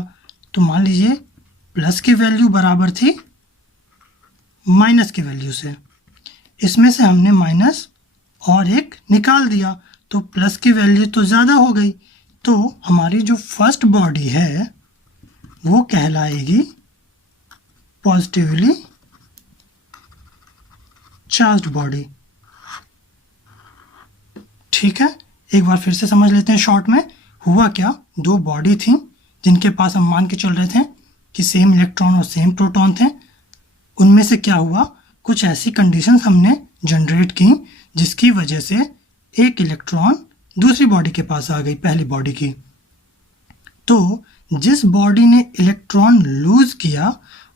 तो मान लीजिए प्लस की वैल्यू बराबर थी माइनस की वैल्यू से, इसमें से हमने माइनस और एक निकाल दिया तो प्लस की वैल्यू तो ज़्यादा हो गई, तो हमारी जो फर्स्ट बॉडी है वो कहलाएगी पॉजिटिवली चार्ज्ड बॉडी। ठीक है, एक बार फिर से समझ लेते हैं शॉर्ट में। हुआ क्या, दो बॉडी थी जिनके पास हम मान के चल रहे थे कि सेम इलेक्ट्रॉन और सेम प्रोटॉन थे। उनमें से क्या हुआ, कुछ ऐसी कंडीशंस हमने जनरेट की जिसकी वजह से एक इलेक्ट्रॉन दूसरी बॉडी के पास आ गई, पहली बॉडी की। तो जिस बॉडी ने इलेक्ट्रॉन लूज किया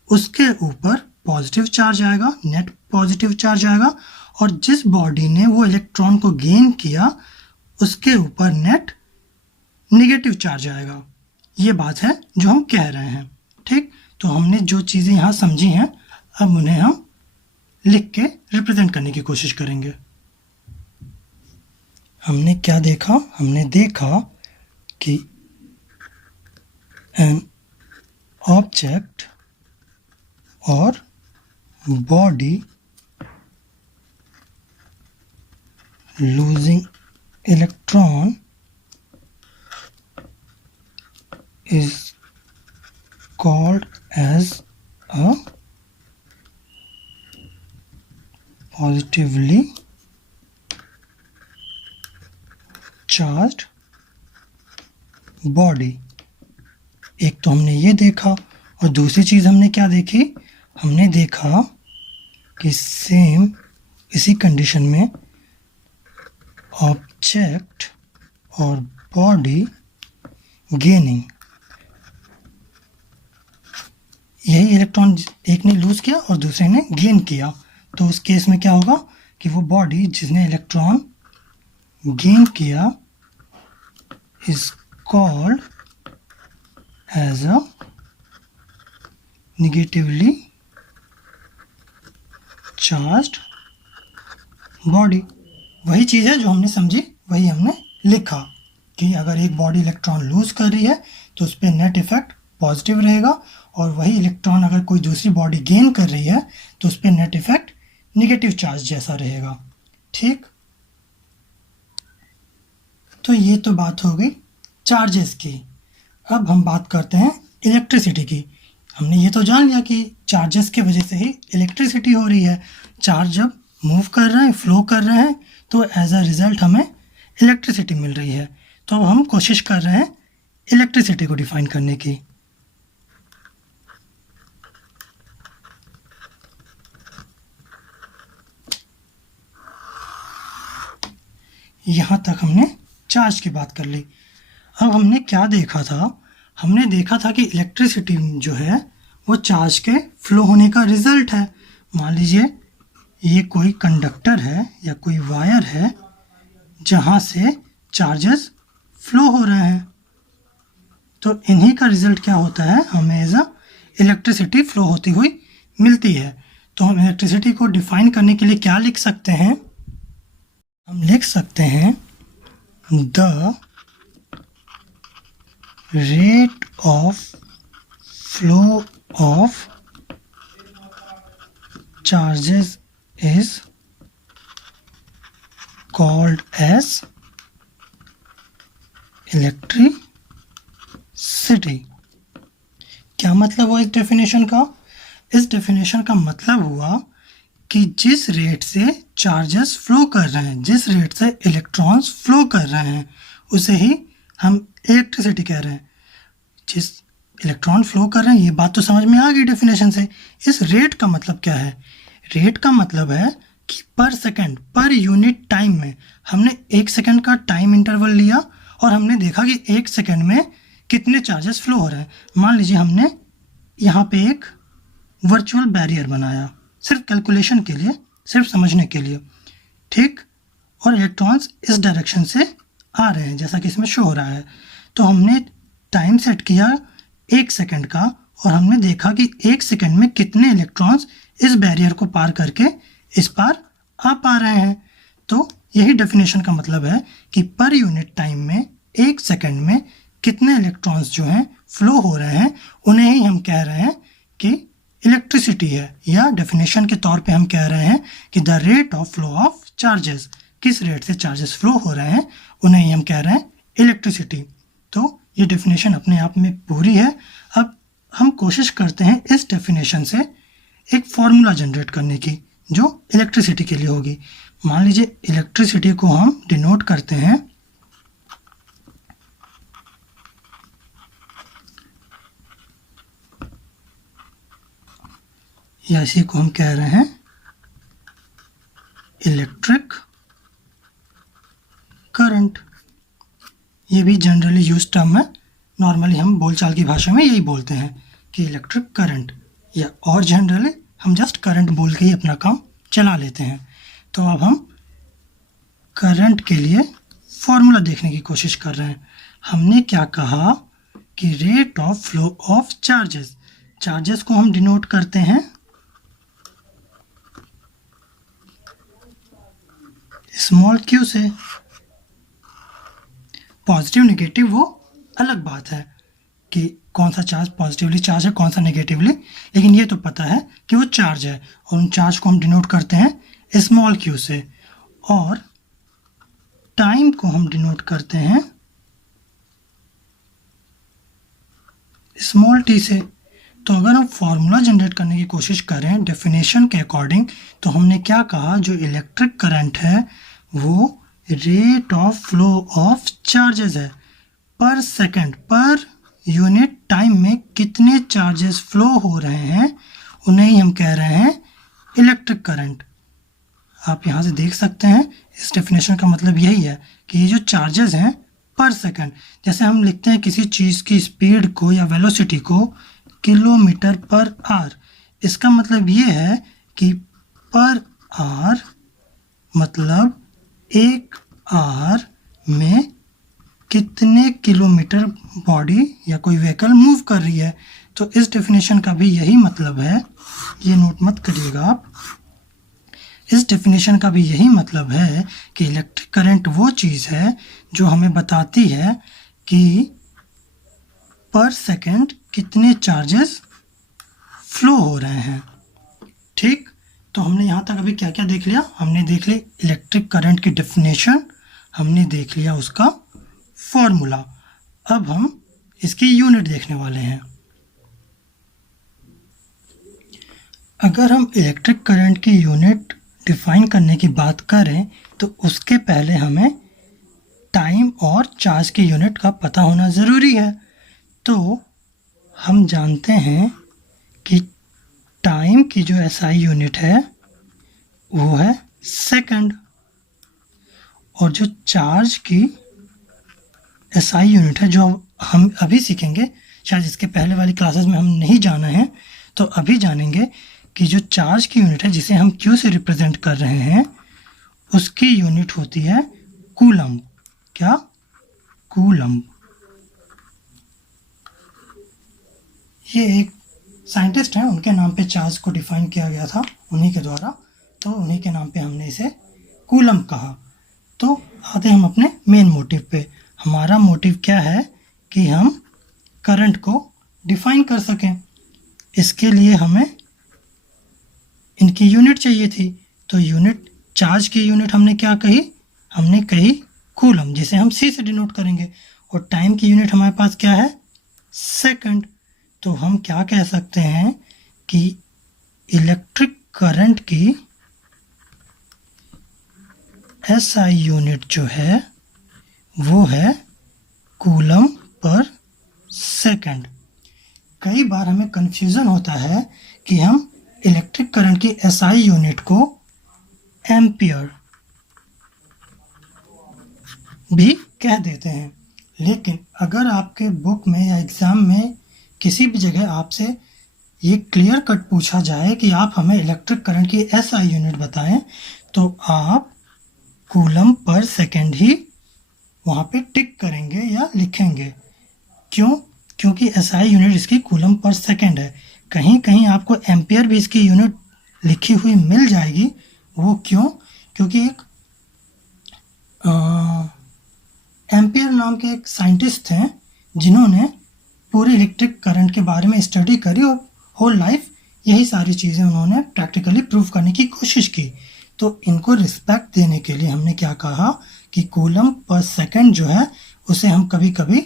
उसके ऊपर पॉजिटिव चार्ज आएगा, नेट पॉजिटिव चार्ज आएगा, और जिस बॉडी ने वो इलेक्ट्रॉन को गेन किया उसके ऊपर नेट नेगेटिव चार्ज आएगा। ये बात है जो हम कह रहे हैं। ठीक, तो हमने जो चीज़ें यहाँ समझी हैं अब उन्हें हम लिख के रिप्रेजेंट करने की कोशिश करेंगे। हमने क्या देखा, हमने देखा कि एन ऑब्जेक्ट और body losing electron is called as a positively charged body। एक तो हमने ये देखा, और दूसरी चीज़ हमने क्या देखी, हमने देखा कि सेम इसी कंडीशन में ऑब्जेक्ट और बॉडी गेनिंग, यही इलेक्ट्रॉन एक ने लूज किया और दूसरे ने गेन किया, तो उस केस में क्या होगा कि वो बॉडी जिसने इलेक्ट्रॉन गेन किया is called as a negatively charged body. वही चीज़ है जो हमने समझी, वही हमने लिखा कि अगर एक बॉडी इलेक्ट्रॉन लूज कर रही है तो उस पर नेट इफेक्ट पॉजिटिव रहेगा, और वही इलेक्ट्रॉन अगर कोई दूसरी बॉडी गेन कर रही है तो उस पर नेट इफेक्ट नेगेटिव चार्ज जैसा रहेगा। ठीक, तो ये तो बात हो गई चार्जेस की। अब हम बात करते हैं इलेक्ट्रिसिटी की। हमने ये तो जान लिया कि चार्जेस के वजह से ही इलेक्ट्रिसिटी हो रही है। चार्ज जब मूव कर रहे हैं, फ्लो कर रहे हैं, तो एज अ रिज़ल्ट हमें इलेक्ट्रिसिटी मिल रही है। तो अब हम कोशिश कर रहे हैं इलेक्ट्रिसिटी को डिफाइन करने की। यहाँ तक हमने चार्ज की बात कर ली। अब हमने क्या देखा था, हमने देखा था कि इलेक्ट्रिसिटी जो है वो चार्ज के फ्लो होने का रिजल्ट है। मान लीजिए ये कोई कंडक्टर है या कोई वायर है जहाँ से चार्जेस फ्लो हो रहे हैं, तो इन्हीं का रिजल्ट क्या होता है, हमें एज अ इलेक्ट्रिसिटी फ्लो होती हुई मिलती है। तो हम इलेक्ट्रिसिटी को डिफाइन करने के लिए क्या लिख सकते हैं, हम लिख सकते हैं the rate of flow of charges is called as electricity. क्या मतलब हुआ इस डेफिनेशन का? इस डेफिनेशन का मतलब हुआ कि जिस रेट से चार्जेस फ्लो कर रहे हैं, जिस रेट से इलेक्ट्रॉन्स फ्लो कर रहे हैं, उसे ही हम इलेक्ट्रिसिटी कह रहे हैं। जिस इलेक्ट्रॉन फ्लो कर रहे हैं, ये बात तो समझ में आ गई डेफिनेशन से। इस रेट का मतलब क्या है? रेट का मतलब है कि पर सेकंड, पर यूनिट टाइम में हमने 1 सेकंड का टाइम इंटरवल लिया और हमने देखा कि 1 सेकंड में कितने चार्जेस फ्लो हो रहे हैं। मान लीजिए हमने यहाँ पे एक वर्चुअल बैरियर बनाया, सिर्फ कैलकुलेशन के लिए, सिर्फ समझने के लिए, ठीक, और इलेक्ट्रॉन्स इस डायरेक्शन से आ रहे हैं जैसा कि इसमें शो हो रहा है। तो हमने टाइम सेट किया 1 सेकंड का और हमने देखा कि 1 सेकंड में कितने इलेक्ट्रॉन्स इस बैरियर को पार करके इस पार आ पा रहे हैं। तो यही डेफिनेशन का मतलब है कि पर यूनिट टाइम में 1 सेकंड में कितने इलेक्ट्रॉन्स जो हैं फ्लो हो रहे हैं, उन्हें ही हम कह रहे हैं कि इलेक्ट्रिसिटी है। या डेफिनेशन के तौर पे हम कह रहे हैं कि the rate of flow of charges, किस रेट से चार्जेस फ्लो हो रहे हैं उन्हें ही हम कह रहे हैं इलेक्ट्रिसिटी। तो ये डेफिनेशन अपने आप में पूरी है। अब हम कोशिश करते हैं इस डेफिनेशन से एक फॉर्मूला जनरेट करने की जो इलेक्ट्रिसिटी के लिए होगी। मान लीजिए इलेक्ट्रिसिटी को हम डिनोट करते हैं या इसी को हम कह रहे हैं इलेक्ट्रिक करंट। ये भी जनरली यूज टर्म है, नॉर्मली हम बोलचाल की भाषा में यही बोलते हैं कि इलेक्ट्रिक करंट, या और जनरली हम जस्ट करंट बोल के ही अपना काम चला लेते हैं। तो अब हम करंट के लिए फॉर्मूला देखने की कोशिश कर रहे हैं। हमने क्या कहा कि rate of flow of charges, charges को हम डिनोट करते हैं स्मॉल क्यू से। पॉजिटिव नेगेटिव वो अलग बात है कि कौन सा चार्ज पॉजिटिवली चार्ज है, कौन सा नेगेटिवली, लेकिन ये तो पता है कि वो चार्ज है और उन चार्ज को हम डिनोट करते हैं स्मॉल क्यू से। और टाइम को हम डिनोट करते हैं स्मॉल टी से। तो अगर हम फॉर्मूला जनरेट करने की कोशिश करें डेफिनेशन के अकॉर्डिंग, तो हमने क्या कहा, जो इलेक्ट्रिक करंट है वो rate of flow of charges है। पर सेकंड, पर यूनिट टाइम में कितने चार्जेस फ्लो हो रहे हैं उन्हें ही हम कह रहे हैं इलेक्ट्रिक करंट। आप यहाँ से देख सकते हैं इस डेफिनेशन का मतलब यही है कि ये जो चार्जेस हैं पर सेकंड, जैसे हम लिखते हैं किसी चीज़ की स्पीड को या वेलोसिटी को किलोमीटर पर आवर, इसका मतलब ये है कि पर आवर मतलब 1 आवर में कितने किलोमीटर बॉडी या कोई व्हीकल मूव कर रही है। तो इस डेफिनेशन का भी यही मतलब है, ये नोट मत करिएगा आप, इस डेफिनेशन का भी यही मतलब है कि इलेक्ट्रिक करंट वो चीज़ है जो हमें बताती है कि पर सेकंड कितने चार्जेस फ्लो हो रहे हैं। ठीक, तो हमने यहाँ तक अभी क्या क्या देख लिया, हमने देख ली इलेक्ट्रिक करंट की डेफिनेशन, हमने देख लिया उसका फॉर्मूला। अब हम इसकी यूनिट देखने वाले हैं। अगर हम इलेक्ट्रिक करंट की यूनिट डिफाइन करने की बात करें तो उसके पहले हमें टाइम और चार्ज की यूनिट का पता होना ज़रूरी है। तो हम जानते हैं कि टाइम की जो एसआई यूनिट है वो है सेकंड, और जो चार्ज की एसआई यूनिट है जो हम अभी सीखेंगे, शायद इसके पहले वाली क्लासेस में हम नहीं जाना है, तो अभी जानेंगे कि जो चार्ज की यूनिट है जिसे हम क्यू से रिप्रेजेंट कर रहे हैं उसकी यूनिट होती है कूलम। क्या? कूलम। ये एक साइंटिस्ट हैं, उनके नाम पे चार्ज को डिफाइन किया गया था उन्हीं के द्वारा, तो उन्हीं के नाम पे हमने इसे कूलम कहा। तो आते हम अपने मेन मोटिव पे। हमारा मोटिव क्या है कि हम करंट को डिफाइन कर सकें। इसके लिए हमें इनकी यूनिट चाहिए थी, तो यूनिट, चार्ज की यूनिट हमने क्या कही? हमने कही कूलम, जिसे हम सी से डिनोट करेंगे। और टाइम की यूनिट हमारे पास क्या है? सेकंड। तो हम क्या कह सकते हैं कि इलेक्ट्रिक करंट की एसआई यूनिट जो है वो है कूलम पर सेकंड। कई बार हमें कंफ्यूजन होता है कि हम इलेक्ट्रिक करंट की एसआई यूनिट को एम्पियर भी कह देते हैं, लेकिन अगर आपके बुक में या एग्ज़ाम में किसी भी जगह आपसे ये क्लियर कट पूछा जाए कि आप हमें इलेक्ट्रिक करंट की एसआई यूनिट बताएं, तो आप कूलम पर सेकंड ही वहाँ पे टिक करेंगे या लिखेंगे। क्यों? क्योंकि एसआई यूनिट इसकी कूलम पर सेकंड है। कहीं कहीं आपको एम्पियर भी इसकी यूनिट लिखी हुई मिल जाएगी। वो क्यों? क्योंकि एक एम्पियर नाम के एक साइंटिस्ट हैं जिन्होंने पूरे इलेक्ट्रिक करंट के बारे में स्टडी करी और होल लाइफ यही सारी चीज़ें उन्होंने प्रैक्टिकली प्रूव करने की कोशिश की। तो इनको रिस्पेक्ट देने के लिए हमने क्या कहा कि कूलम पर सेकंड जो है उसे हम कभी कभी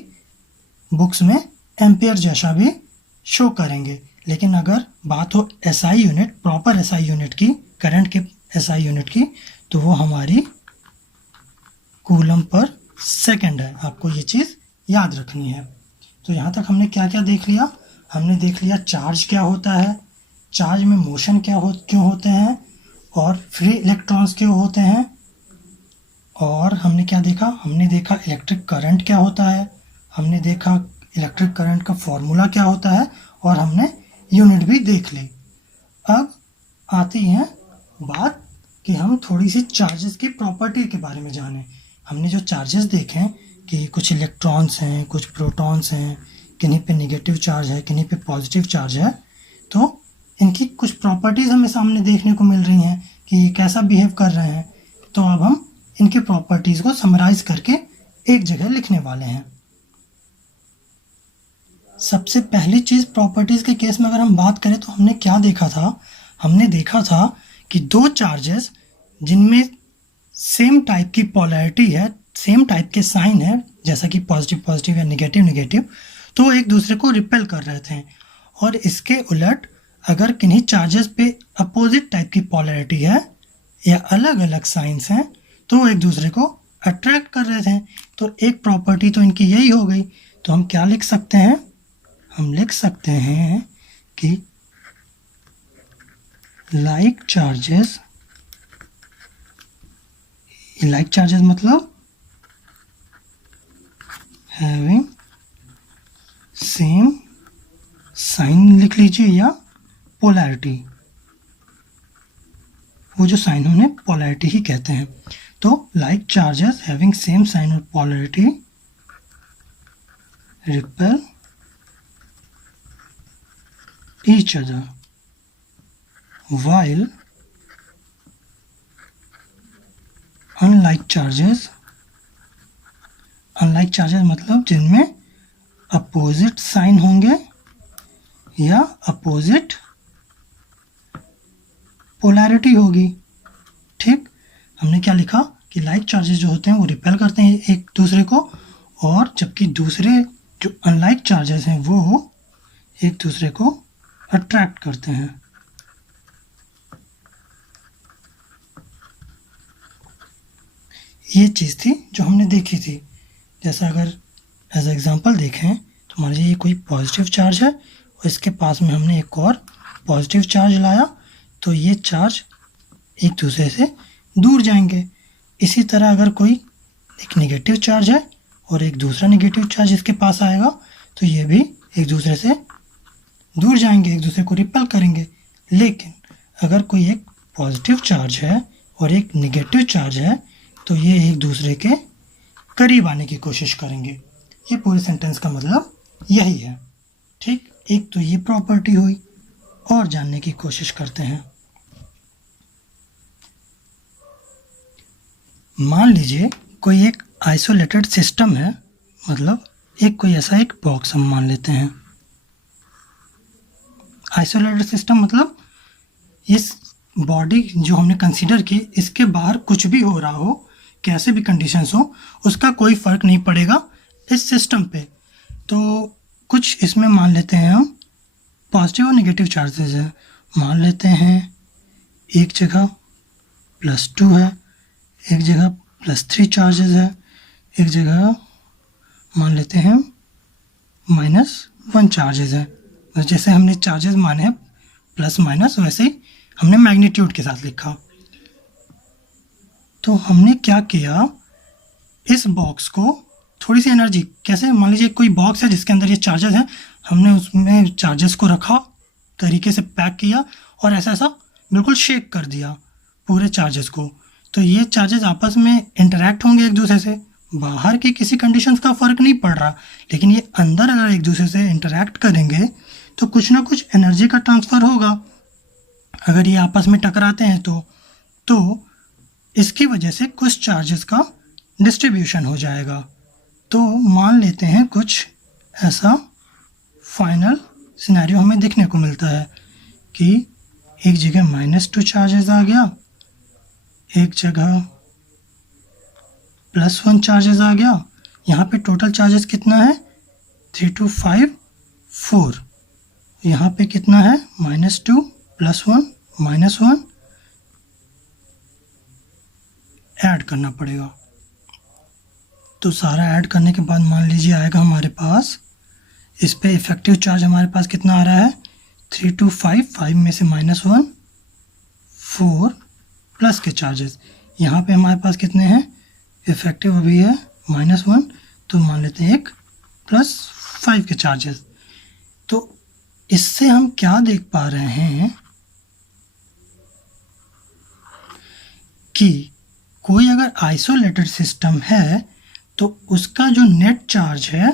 बुक्स में एम्पियर जैसा भी शो करेंगे, लेकिन अगर बात हो SI unit, proper SI unit की, करंट के एसआई यूनिट की, तो वो हमारी कूलम पर सेकंड है। आपको ये चीज़ याद रखनी है। तो यहाँ तक हमने क्या क्या देख लिया? हमने देख लिया चार्ज क्या होता है, चार्ज में मोशन क्यों होते हैं, और फ्री इलेक्ट्रॉन्स क्यों होते हैं, और हमने क्या देखा? हमने देखा इलेक्ट्रिक करंट क्या होता है, हमने देखा इलेक्ट्रिक करंट का फॉर्मूला क्या होता है, और हमने यूनिट भी देख ली। अब आती है बात कि हम थोड़ी सी चार्जेस की प्रॉपर्टी के बारे में जानें। हमने जो चार्जेस देखे कि कुछ इलेक्ट्रॉन्स हैं, कुछ प्रोटॉन्स हैं, किन्हीं पे नेगेटिव चार्ज है, किन्हीं पे पॉजिटिव चार्ज है, तो इनकी कुछ प्रॉपर्टीज़ हमें सामने देखने को मिल रही हैं कि ये कैसा बिहेव कर रहे हैं। तो अब हम इनकी प्रॉपर्टीज़ को समराइज करके एक जगह लिखने वाले हैं। सबसे पहली चीज़, प्रॉपर्टीज़ के केस में अगर हम बात करें तो हमने क्या देखा था? हमने देखा था कि दो चार्जेस जिनमें सेम टाइप की पोलैरिटी है, सेम टाइप के साइन है, जैसा कि पॉजिटिव पॉजिटिव या नेगेटिव नेगेटिव, तो वो एक दूसरे को रिपेल कर रहे थे। और इसके उलट अगर किन्हीं चार्जेस पे अपोजिट टाइप की पोलैरिटी है या अलग अलग साइंस हैं, तो वो एक दूसरे को अट्रैक्ट कर रहे थे। तो एक प्रॉपर्टी तो इनकी यही हो गई। तो हम क्या लिख सकते हैं? हम लिख सकते हैं कि लाइक चार्जेस मतलब हैविंग सेम साइन लिख लीजिए, या पोलैरिटी। वो जो साइन उन्हें पोलैरिटी ही कहते हैं। तो like charges having same sign और polarity repel each other, while unlike charges मतलब जिनमें अपोजिट साइन होंगे या अपोजिट पोलैरिटी होगी। ठीक, हमने क्या लिखा कि लाइक चार्जेस जो होते हैं वो रिपेल करते हैं एक दूसरे को, और जबकि दूसरे जो अनलाइक चार्जेस हैं वो एक दूसरे को अट्रैक्ट करते हैं। ये चीज़ थी जो हमने देखी थी। जैसा अगर एज एग्जांपल देखें तो मान लीजिए ये कोई पॉजिटिव चार्ज है और इसके पास में हमने एक और पॉजिटिव चार्ज लाया, तो ये चार्ज एक दूसरे से दूर जाएंगे। इसी तरह अगर कोई एक नेगेटिव चार्ज है और एक दूसरा नेगेटिव चार्ज इसके पास आएगा तो ये भी एक दूसरे से दूर जाएंगे, एक दूसरे को रिपेल करेंगे। लेकिन अगर कोई एक पॉजिटिव चार्ज है और एक नेगेटिव चार्ज है तो ये एक दूसरे के करीब आने की कोशिश करेंगे। ये पूरे सेंटेंस का मतलब यही है। ठीक, एक तो ये प्रॉपर्टी हुई। और जानने की कोशिश करते हैं। मान लीजिए कोई एक आइसोलेटेड सिस्टम है, मतलब एक कोई ऐसा एक बॉक्स हम मान लेते हैं। आइसोलेटेड सिस्टम मतलब इस बॉडी जो हमने कंसीडर की, इसके बाहर कुछ भी हो रहा हो, कैसे भी कंडीशंस हो, उसका कोई फ़र्क नहीं पड़ेगा इस सिस्टम पे। तो कुछ इसमें मान लेते हैं हम पॉजिटिव और नेगेटिव चार्जेस है। मान लेते हैं एक जगह +2 है, एक जगह +3 चार्जेस है, एक जगह मान लेते हैं -1 चार्जेस है। जैसे हमने चार्जेस माने हैं प्लस माइनस, वैसे ही हमने मैग्नीट्यूड के साथ लिखा। तो हमने क्या किया, इस बॉक्स को थोड़ी सी एनर्जी, कैसे, मान लीजिए कोई बॉक्स है जिसके अंदर ये चार्जेस हैं, हमने उसमें चार्जेस को रखा, तरीके से पैक किया और ऐसा ऐसा बिल्कुल शेक कर दिया पूरे चार्जेस को। तो ये चार्जेस आपस में इंटरैक्ट होंगे एक दूसरे से। बाहर की किसी कंडीशंस का फ़र्क नहीं पड़ रहा, लेकिन ये अंदर अगर एक दूसरे से इंटरैक्ट करेंगे तो कुछ ना कुछ एनर्जी का ट्रांसफ़र होगा। अगर ये आपस में टकराते हैं तो इसकी वजह से कुछ चार्जेस का डिस्ट्रीब्यूशन हो जाएगा। तो मान लेते हैं कुछ ऐसा फाइनल सिनेरियो हमें देखने को मिलता है कि एक जगह -2 चार्जेस आ गया, एक जगह +1 चार्जेस आ गया। यहाँ पे टोटल चार्जेस कितना है, 3 2 5 4। यहाँ पे कितना है, -2 +1 -1 ऐड करना पड़ेगा। तो सारा ऐड करने के बाद मान लीजिए आएगा हमारे पास, इस पे इफेक्टिव चार्ज हमारे पास कितना आ रहा है, 3 2 5, 5 में से -1 4 प्लस के चार्जेस। यहाँ पे हमारे पास कितने हैं, इफेक्टिव अभी है -1, तो मान लेते हैं एक +5 के चार्जेस। तो इससे हम क्या देख पा रहे हैं कि कोई अगर आइसोलेटेड सिस्टम है तो उसका जो नेट चार्ज है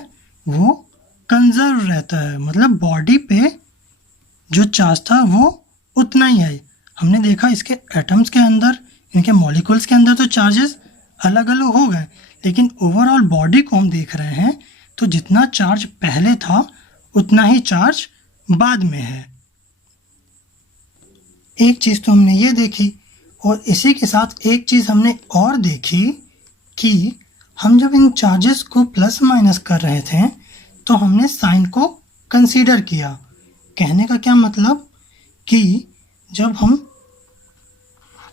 वो कंजर्व रहता है, मतलब बॉडी पे जो चार्ज था वो उतना ही है। हमने देखा इसके एटम्स के अंदर, इनके मॉलिक्यूल्स के अंदर तो चार्जेस अलग अलग हो गए, लेकिन ओवरऑल बॉडी को हम देख रहे हैं तो जितना चार्ज पहले था उतना ही चार्ज बाद में है। एक चीज़ तो हमने ये देखी, और इसी के साथ एक चीज़ हमने और देखी कि हम जब इन चार्जेस को प्लस माइनस कर रहे थे तो हमने साइन को कंसीडर किया। कहने का क्या मतलब कि जब हम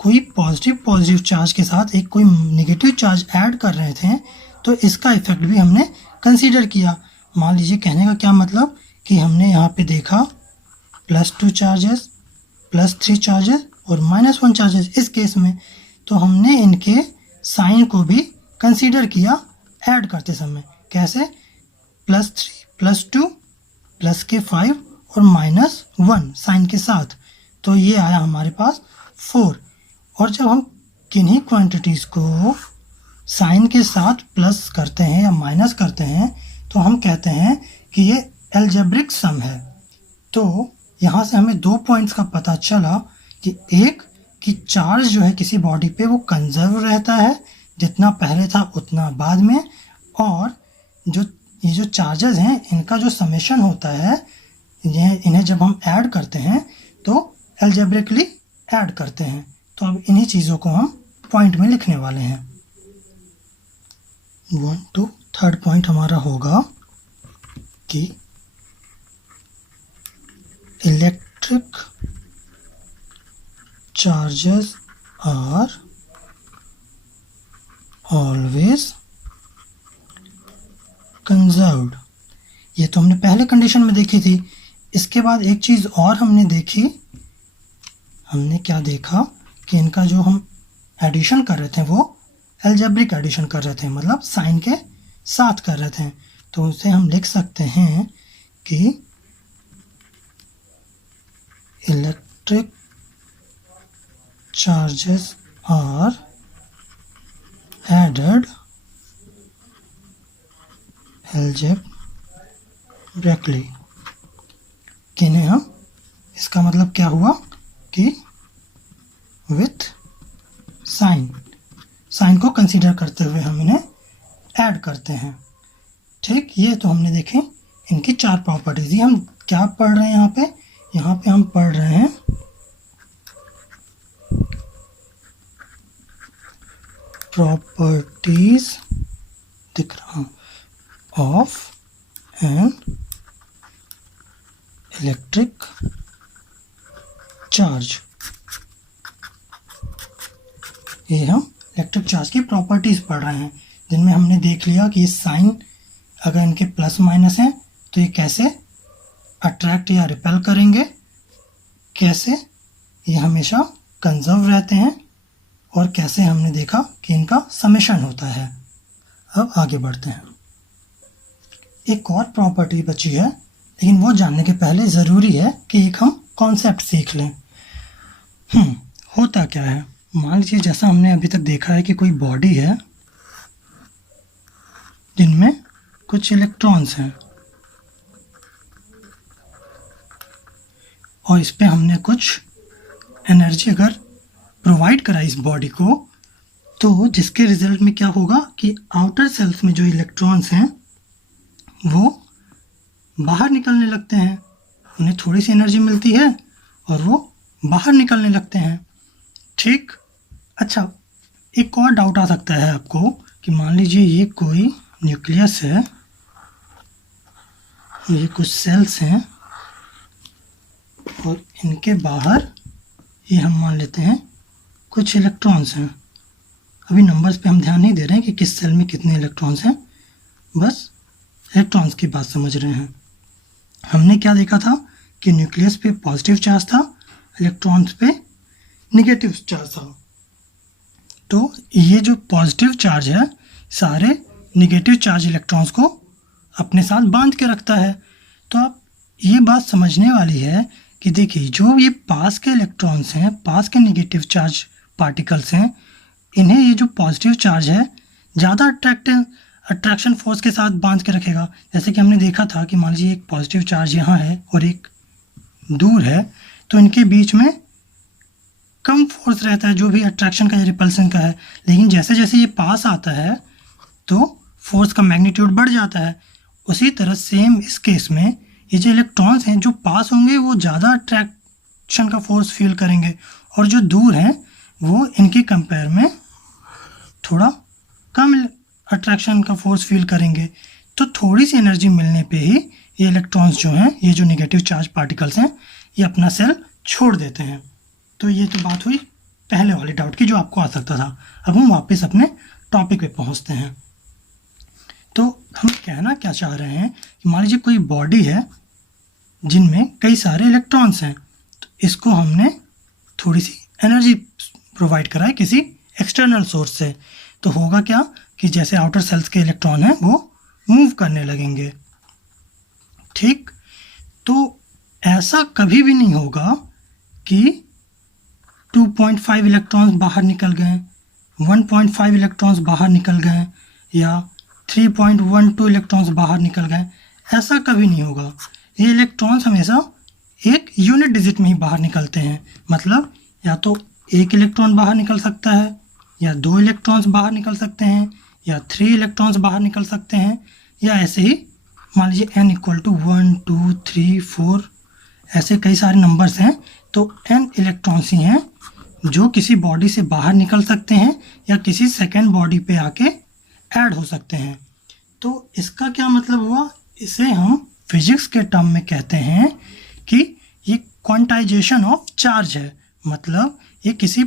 कोई पॉजिटिव चार्ज के साथ एक कोई नेगेटिव चार्ज ऐड कर रहे थे तो इसका इफेक्ट भी हमने कंसीडर किया। मान लीजिए, कहने का क्या मतलब कि हमने यहाँ पे देखा +2 चार्जेस, +3 चार्जेस और -1 चार्जेस। इस केस में तो हमने इनके साइन को भी कंसीडर किया ऐड करते समय। कैसे, +3 +2 प्लस के 5 और -1 साइन के साथ, तो ये आया हमारे पास 4। और जब हम किन्हीं क्वांटिटीज़ को साइन के साथ प्लस करते हैं या माइनस करते हैं तो हम कहते हैं कि ये अलजेब्रिक सम है। तो यहाँ से हमें 2 पॉइंट्स का पता चला कि एक कि चार्ज जो है किसी बॉडी पे वो कंजर्व रहता है, जितना पहले था उतना बाद में, और ये जो चार्जेस हैं इनका जो समेशन होता है, इन्हें जब हम ऐड करते हैं तो अलजेब्रिकली ऐड करते हैं। तो अब इन्हीं चीज़ों को हम पॉइंट में लिखने वाले हैं। 1 2 3rd पॉइंट हमारा होगा कि electric charges are always conserved. ये तो हमने पहले कंडीशन में देखी थी। इसके बाद एक चीज़ और हमने देखी, हमने क्या देखा कि इनका जो हम एडिशन कर रहे थे वो अलजेब्रिक एडिशन कर रहे थे, मतलब साइन के साथ कर रहे थे, तो उसे हम लिख सकते हैं कि electric charges are added algebraically. किन्हें हम, इसका मतलब क्या हुआ कि विथ साइन को कंसीडर करते हुए हम इन्हें ऐड करते हैं। ठीक, ये तो हमने देखे इनकी 4 प्रॉपर्टीज। ये हम क्या पढ़ रहे हैं यहाँ पे हम पढ़ रहे हैं प्रॉपर्टीज, दिख रहा ऑफ एन इलेक्ट्रिक चार्ज। ये हम इलेक्ट्रिक चार्ज की प्रॉपर्टीज पढ़ रहे हैं, जिनमें हमने देख लिया कि साइन अगर इनके प्लस माइनस हैं तो ये कैसे अट्रैक्ट या रिपेल करेंगे, कैसे ये हमेशा कंजर्व रहते हैं, और कैसे हमने देखा कि इनका समेशन होता है। अब आगे बढ़ते हैं। एक और प्रॉपर्टी बची है, लेकिन वो जानने के पहले ज़रूरी है कि एक हम कॉन्सेप्ट सीख लें। होता क्या है, मान लीजिए जैसा हमने अभी तक देखा है कि कोई बॉडी है जिनमें कुछ इलेक्ट्रॉन्स हैं, और इस पे हमने कुछ एनर्जी अगर प्रोवाइड करा इस बॉडी को, तो जिसके रिजल्ट में क्या होगा कि आउटर सेल्स में जो इलेक्ट्रॉन्स हैं वो बाहर निकलने लगते हैं, उन्हें थोड़ी सी एनर्जी मिलती है और वो बाहर निकलने लगते हैं। ठीक, अच्छा, एक और डाउट आ सकता है आपको कि मान लीजिए ये कोई न्यूक्लियस है, ये कुछ सेल्स हैं, और इनके बाहर ये हम मान लेते हैं कुछ इलेक्ट्रॉन्स हैं। अभी नंबर्स पे हम ध्यान नहीं दे रहे हैं कि किस सेल में कितने इलेक्ट्रॉन्स हैं, बस इलेक्ट्रॉन्स की बात समझ रहे हैं। हमने क्या देखा था कि न्यूक्लियस पे पॉजिटिव चार्ज था, इलेक्ट्रॉन्स पे नेगेटिव चार्ज था। तो ये जो पॉजिटिव चार्ज है सारे नेगेटिव चार्ज इलेक्ट्रॉन्स को अपने साथ बांध के रखता है। तो आप ये बात समझने वाली है कि देखिए जो ये पास के इलेक्ट्रॉन्स हैं, पास के नेगेटिव चार्ज पार्टिकल्स हैं, इन्हें ये जो पॉजिटिव चार्ज है ज़्यादा अट्रैक्शन फोर्स के साथ बांध के रखेगा। जैसे कि हमने देखा था कि मान लीजिए एक पॉजिटिव चार्ज यहाँ है और एक दूर है, तो इनके बीच में कम फोर्स रहता है जो भी अट्रैक्शन का या रिपल्सन का है, लेकिन जैसे जैसे ये पास आता है तो फोर्स का मैग्नीट्यूड बढ़ जाता है। उसी तरह सेम इस केस में ये जो इलेक्ट्रॉन्स हैं जो पास होंगे वो ज़्यादा अट्रैक्शन का फोर्स फील करेंगे, और जो दूर हैं वो इनके कंपेयर में थोड़ा कम अट्रैक्शन का फोर्स फील करेंगे। तो थोड़ी सी एनर्जी मिलने पे ही ये इलेक्ट्रॉन्स जो हैं, ये जो नेगेटिव चार्ज पार्टिकल्स हैं, ये अपना सेल छोड़ देते हैं। तो ये तो बात हुई पहले वाले डाउट की जो आपको आ सकता था। अब हम वापस अपने टॉपिक पे पहुंचते हैं। तो हम कहना क्या चाह रहे हैं कि मान लीजिए कोई बॉडी है जिनमें कई सारे इलेक्ट्रॉन्स हैं, तो इसको हमने थोड़ी सी एनर्जी प्रोवाइड करा है किसी एक्सटर्नल सोर्स से, तो होगा क्या कि जैसे आउटर सेल्स के इलेक्ट्रॉन हैं वो मूव करने लगेंगे। ठीक, तो ऐसा कभी भी नहीं होगा कि 2.5 इलेक्ट्रॉन्स बाहर निकल गए, 1.5 इलेक्ट्रॉन्स बाहर निकल गए, या 3.12 इलेक्ट्रॉन्स बाहर निकल गए। ऐसा कभी नहीं होगा। ये इलेक्ट्रॉन्स हमेशा एक यूनिट डिजिट में ही बाहर निकलते हैं, मतलब या तो एक इलेक्ट्रॉन बाहर निकल सकता है, या 2 इलेक्ट्रॉन्स बाहर निकल सकते हैं, या 3 इलेक्ट्रॉन्स बाहर निकल सकते हैं, या ऐसे ही मान लीजिए n इक्वल टू 1 2 3 4 ऐसे कई सारे नंबर्स हैं। तो n इलेक्ट्रॉन्स ही हैं जो किसी बॉडी से बाहर निकल सकते हैं या किसी सेकेंड बॉडी पे आके ऐड हो सकते हैं। तो इसका क्या मतलब हुआ, इसे हम फिजिक्स के टर्म में कहते हैं कि ये क्वांटाइजेशन ऑफ चार्ज है। मतलब ये किसी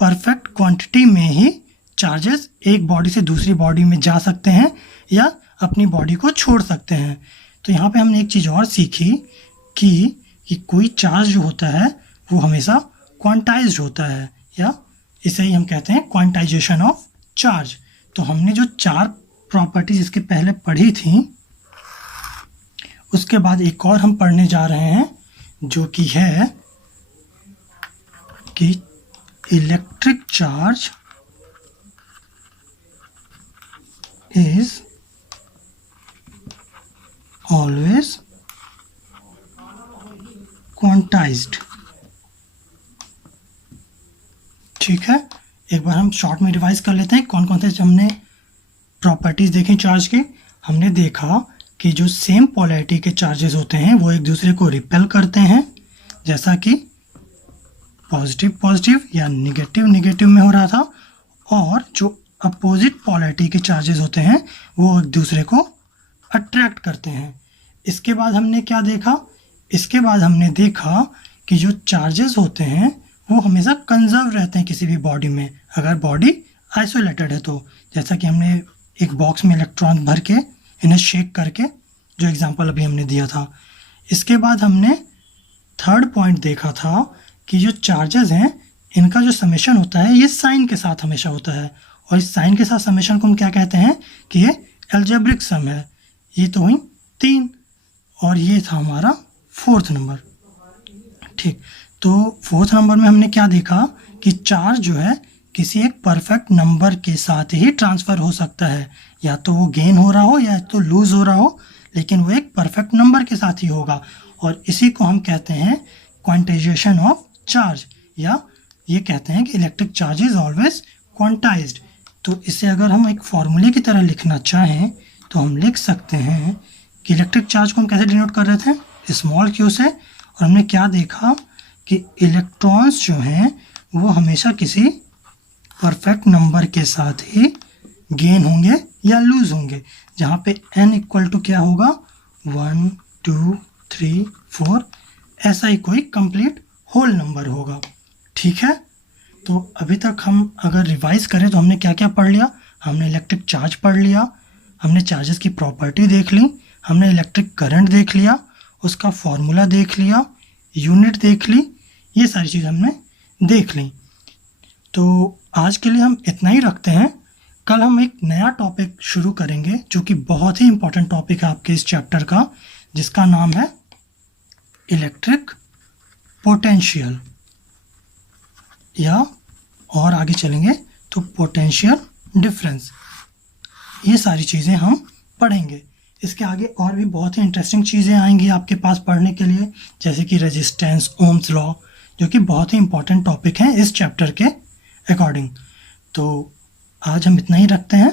परफेक्ट क्वांटिटी में ही चार्जेस एक बॉडी से दूसरी बॉडी में जा सकते हैं या अपनी बॉडी को छोड़ सकते हैं। तो यहाँ पे हमने एक चीज़ और सीखी कि कोई चार्ज जो होता है वो हमेशा क्वांटाइज्ड होता है, या इसे ही हम कहते हैं क्वांटाइजेशन ऑफ चार्ज। तो हमने जो 4 प्रॉपर्टीज इसके पहले पढ़ी थी, उसके बाद एक और हम पढ़ने जा रहे हैं जो कि है कि electric charge is always quantized. ठीक है, एक बार हम शॉर्ट में रिवाइज कर लेते हैं कौन कौन से हमने प्रॉपर्टीज देखी चार्ज की। हमने देखा कि जो सेम पोलैरिटी के चार्जेस होते हैं वो एक दूसरे को रिपेल करते हैं, जैसा कि पॉजिटिव पॉजिटिव या निगेटिव निगेटिव में हो रहा था, और जो अपोजिट पोलैरिटी के चार्जेस होते हैं वो एक दूसरे को अट्रैक्ट करते हैं। इसके बाद हमने क्या देखा, इसके बाद हमने देखा कि जो चार्जेस होते हैं वो हमेशा कंजर्व रहते हैं किसी भी बॉडी में, अगर बॉडी आइसोलेटेड है तो। जैसा कि हमने एक बॉक्स में इलेक्ट्रॉन भर के इन्हें शेक करके, जो एग्जांपल अभी हमने दिया था। इसके बाद हमने थर्ड पॉइंट देखा था कि जो चार्जेस हैं इनका जो समेशन होता है ये साइन के साथ हमेशा होता है, और इस साइन के साथ समेशन को हम क्या कहते हैं कि ये एल्जेब्रिक सम है। ये तो हुई 3, और ये था हमारा 4th नंबर। ठीक, तो 4th नंबर में हमने क्या देखा कि चार्ज जो है किसी एक परफेक्ट नंबर के साथ ही ट्रांसफ़र हो सकता है, या तो वो गेन हो रहा हो या तो लूज़ हो रहा हो, लेकिन वो एक परफेक्ट नंबर के साथ ही होगा, और इसी को हम कहते हैं क्वांटाइजेशन ऑफ चार्ज, या ये कहते हैं कि electric charge is always quantized. तो इसे अगर हम एक फॉर्मूले की तरह लिखना चाहें तो हम लिख सकते हैं कि इलेक्ट्रिक चार्ज को हम कैसे डिनोट कर रहे थे, स्मॉल क्यू से, और हमने क्या देखा कि इलेक्ट्रॉन्स जो हैं वो हमेशा किसी परफेक्ट नंबर के साथ ही गेन होंगे या लूज होंगे, जहाँ पे n इक्वल टू क्या होगा 1 2 3 4, ऐसा ही कोई कंप्लीट होल नंबर होगा। ठीक है, तो अभी तक हम अगर रिवाइज करें तो हमने क्या क्या पढ़ लिया। हमने इलेक्ट्रिक चार्ज पढ़ लिया, हमने चार्जेस की प्रॉपर्टी देख ली, हमने इलेक्ट्रिक करंट देख लिया, उसका फॉर्मूला देख लिया, यूनिट देख ली, ये सारी चीज़ हमने देख ली। तो आज के लिए हम इतना ही रखते हैं। कल हम एक नया टॉपिक शुरू करेंगे जो कि बहुत ही इम्पोर्टेंट टॉपिक है आपके इस चैप्टर का, जिसका नाम है इलेक्ट्रिक पोटेंशियल, या और आगे चलेंगे तो पोटेंशियल डिफरेंस। ये सारी चीज़ें हम पढ़ेंगे। इसके आगे और भी बहुत ही इंटरेस्टिंग चीज़ें आएंगी आपके पास पढ़ने के लिए, जैसे कि रेजिस्टेंस, ओम्स लॉ, जो कि बहुत ही इंपॉर्टेंट टॉपिक हैं इस चैप्टर के अकॉर्डिंग। तो आज हम इतना ही रखते हैं,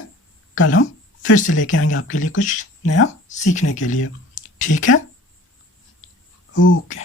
कल हम फिर से लेके आएंगे आपके लिए कुछ नया सीखने के लिए। ठीक है, ओके।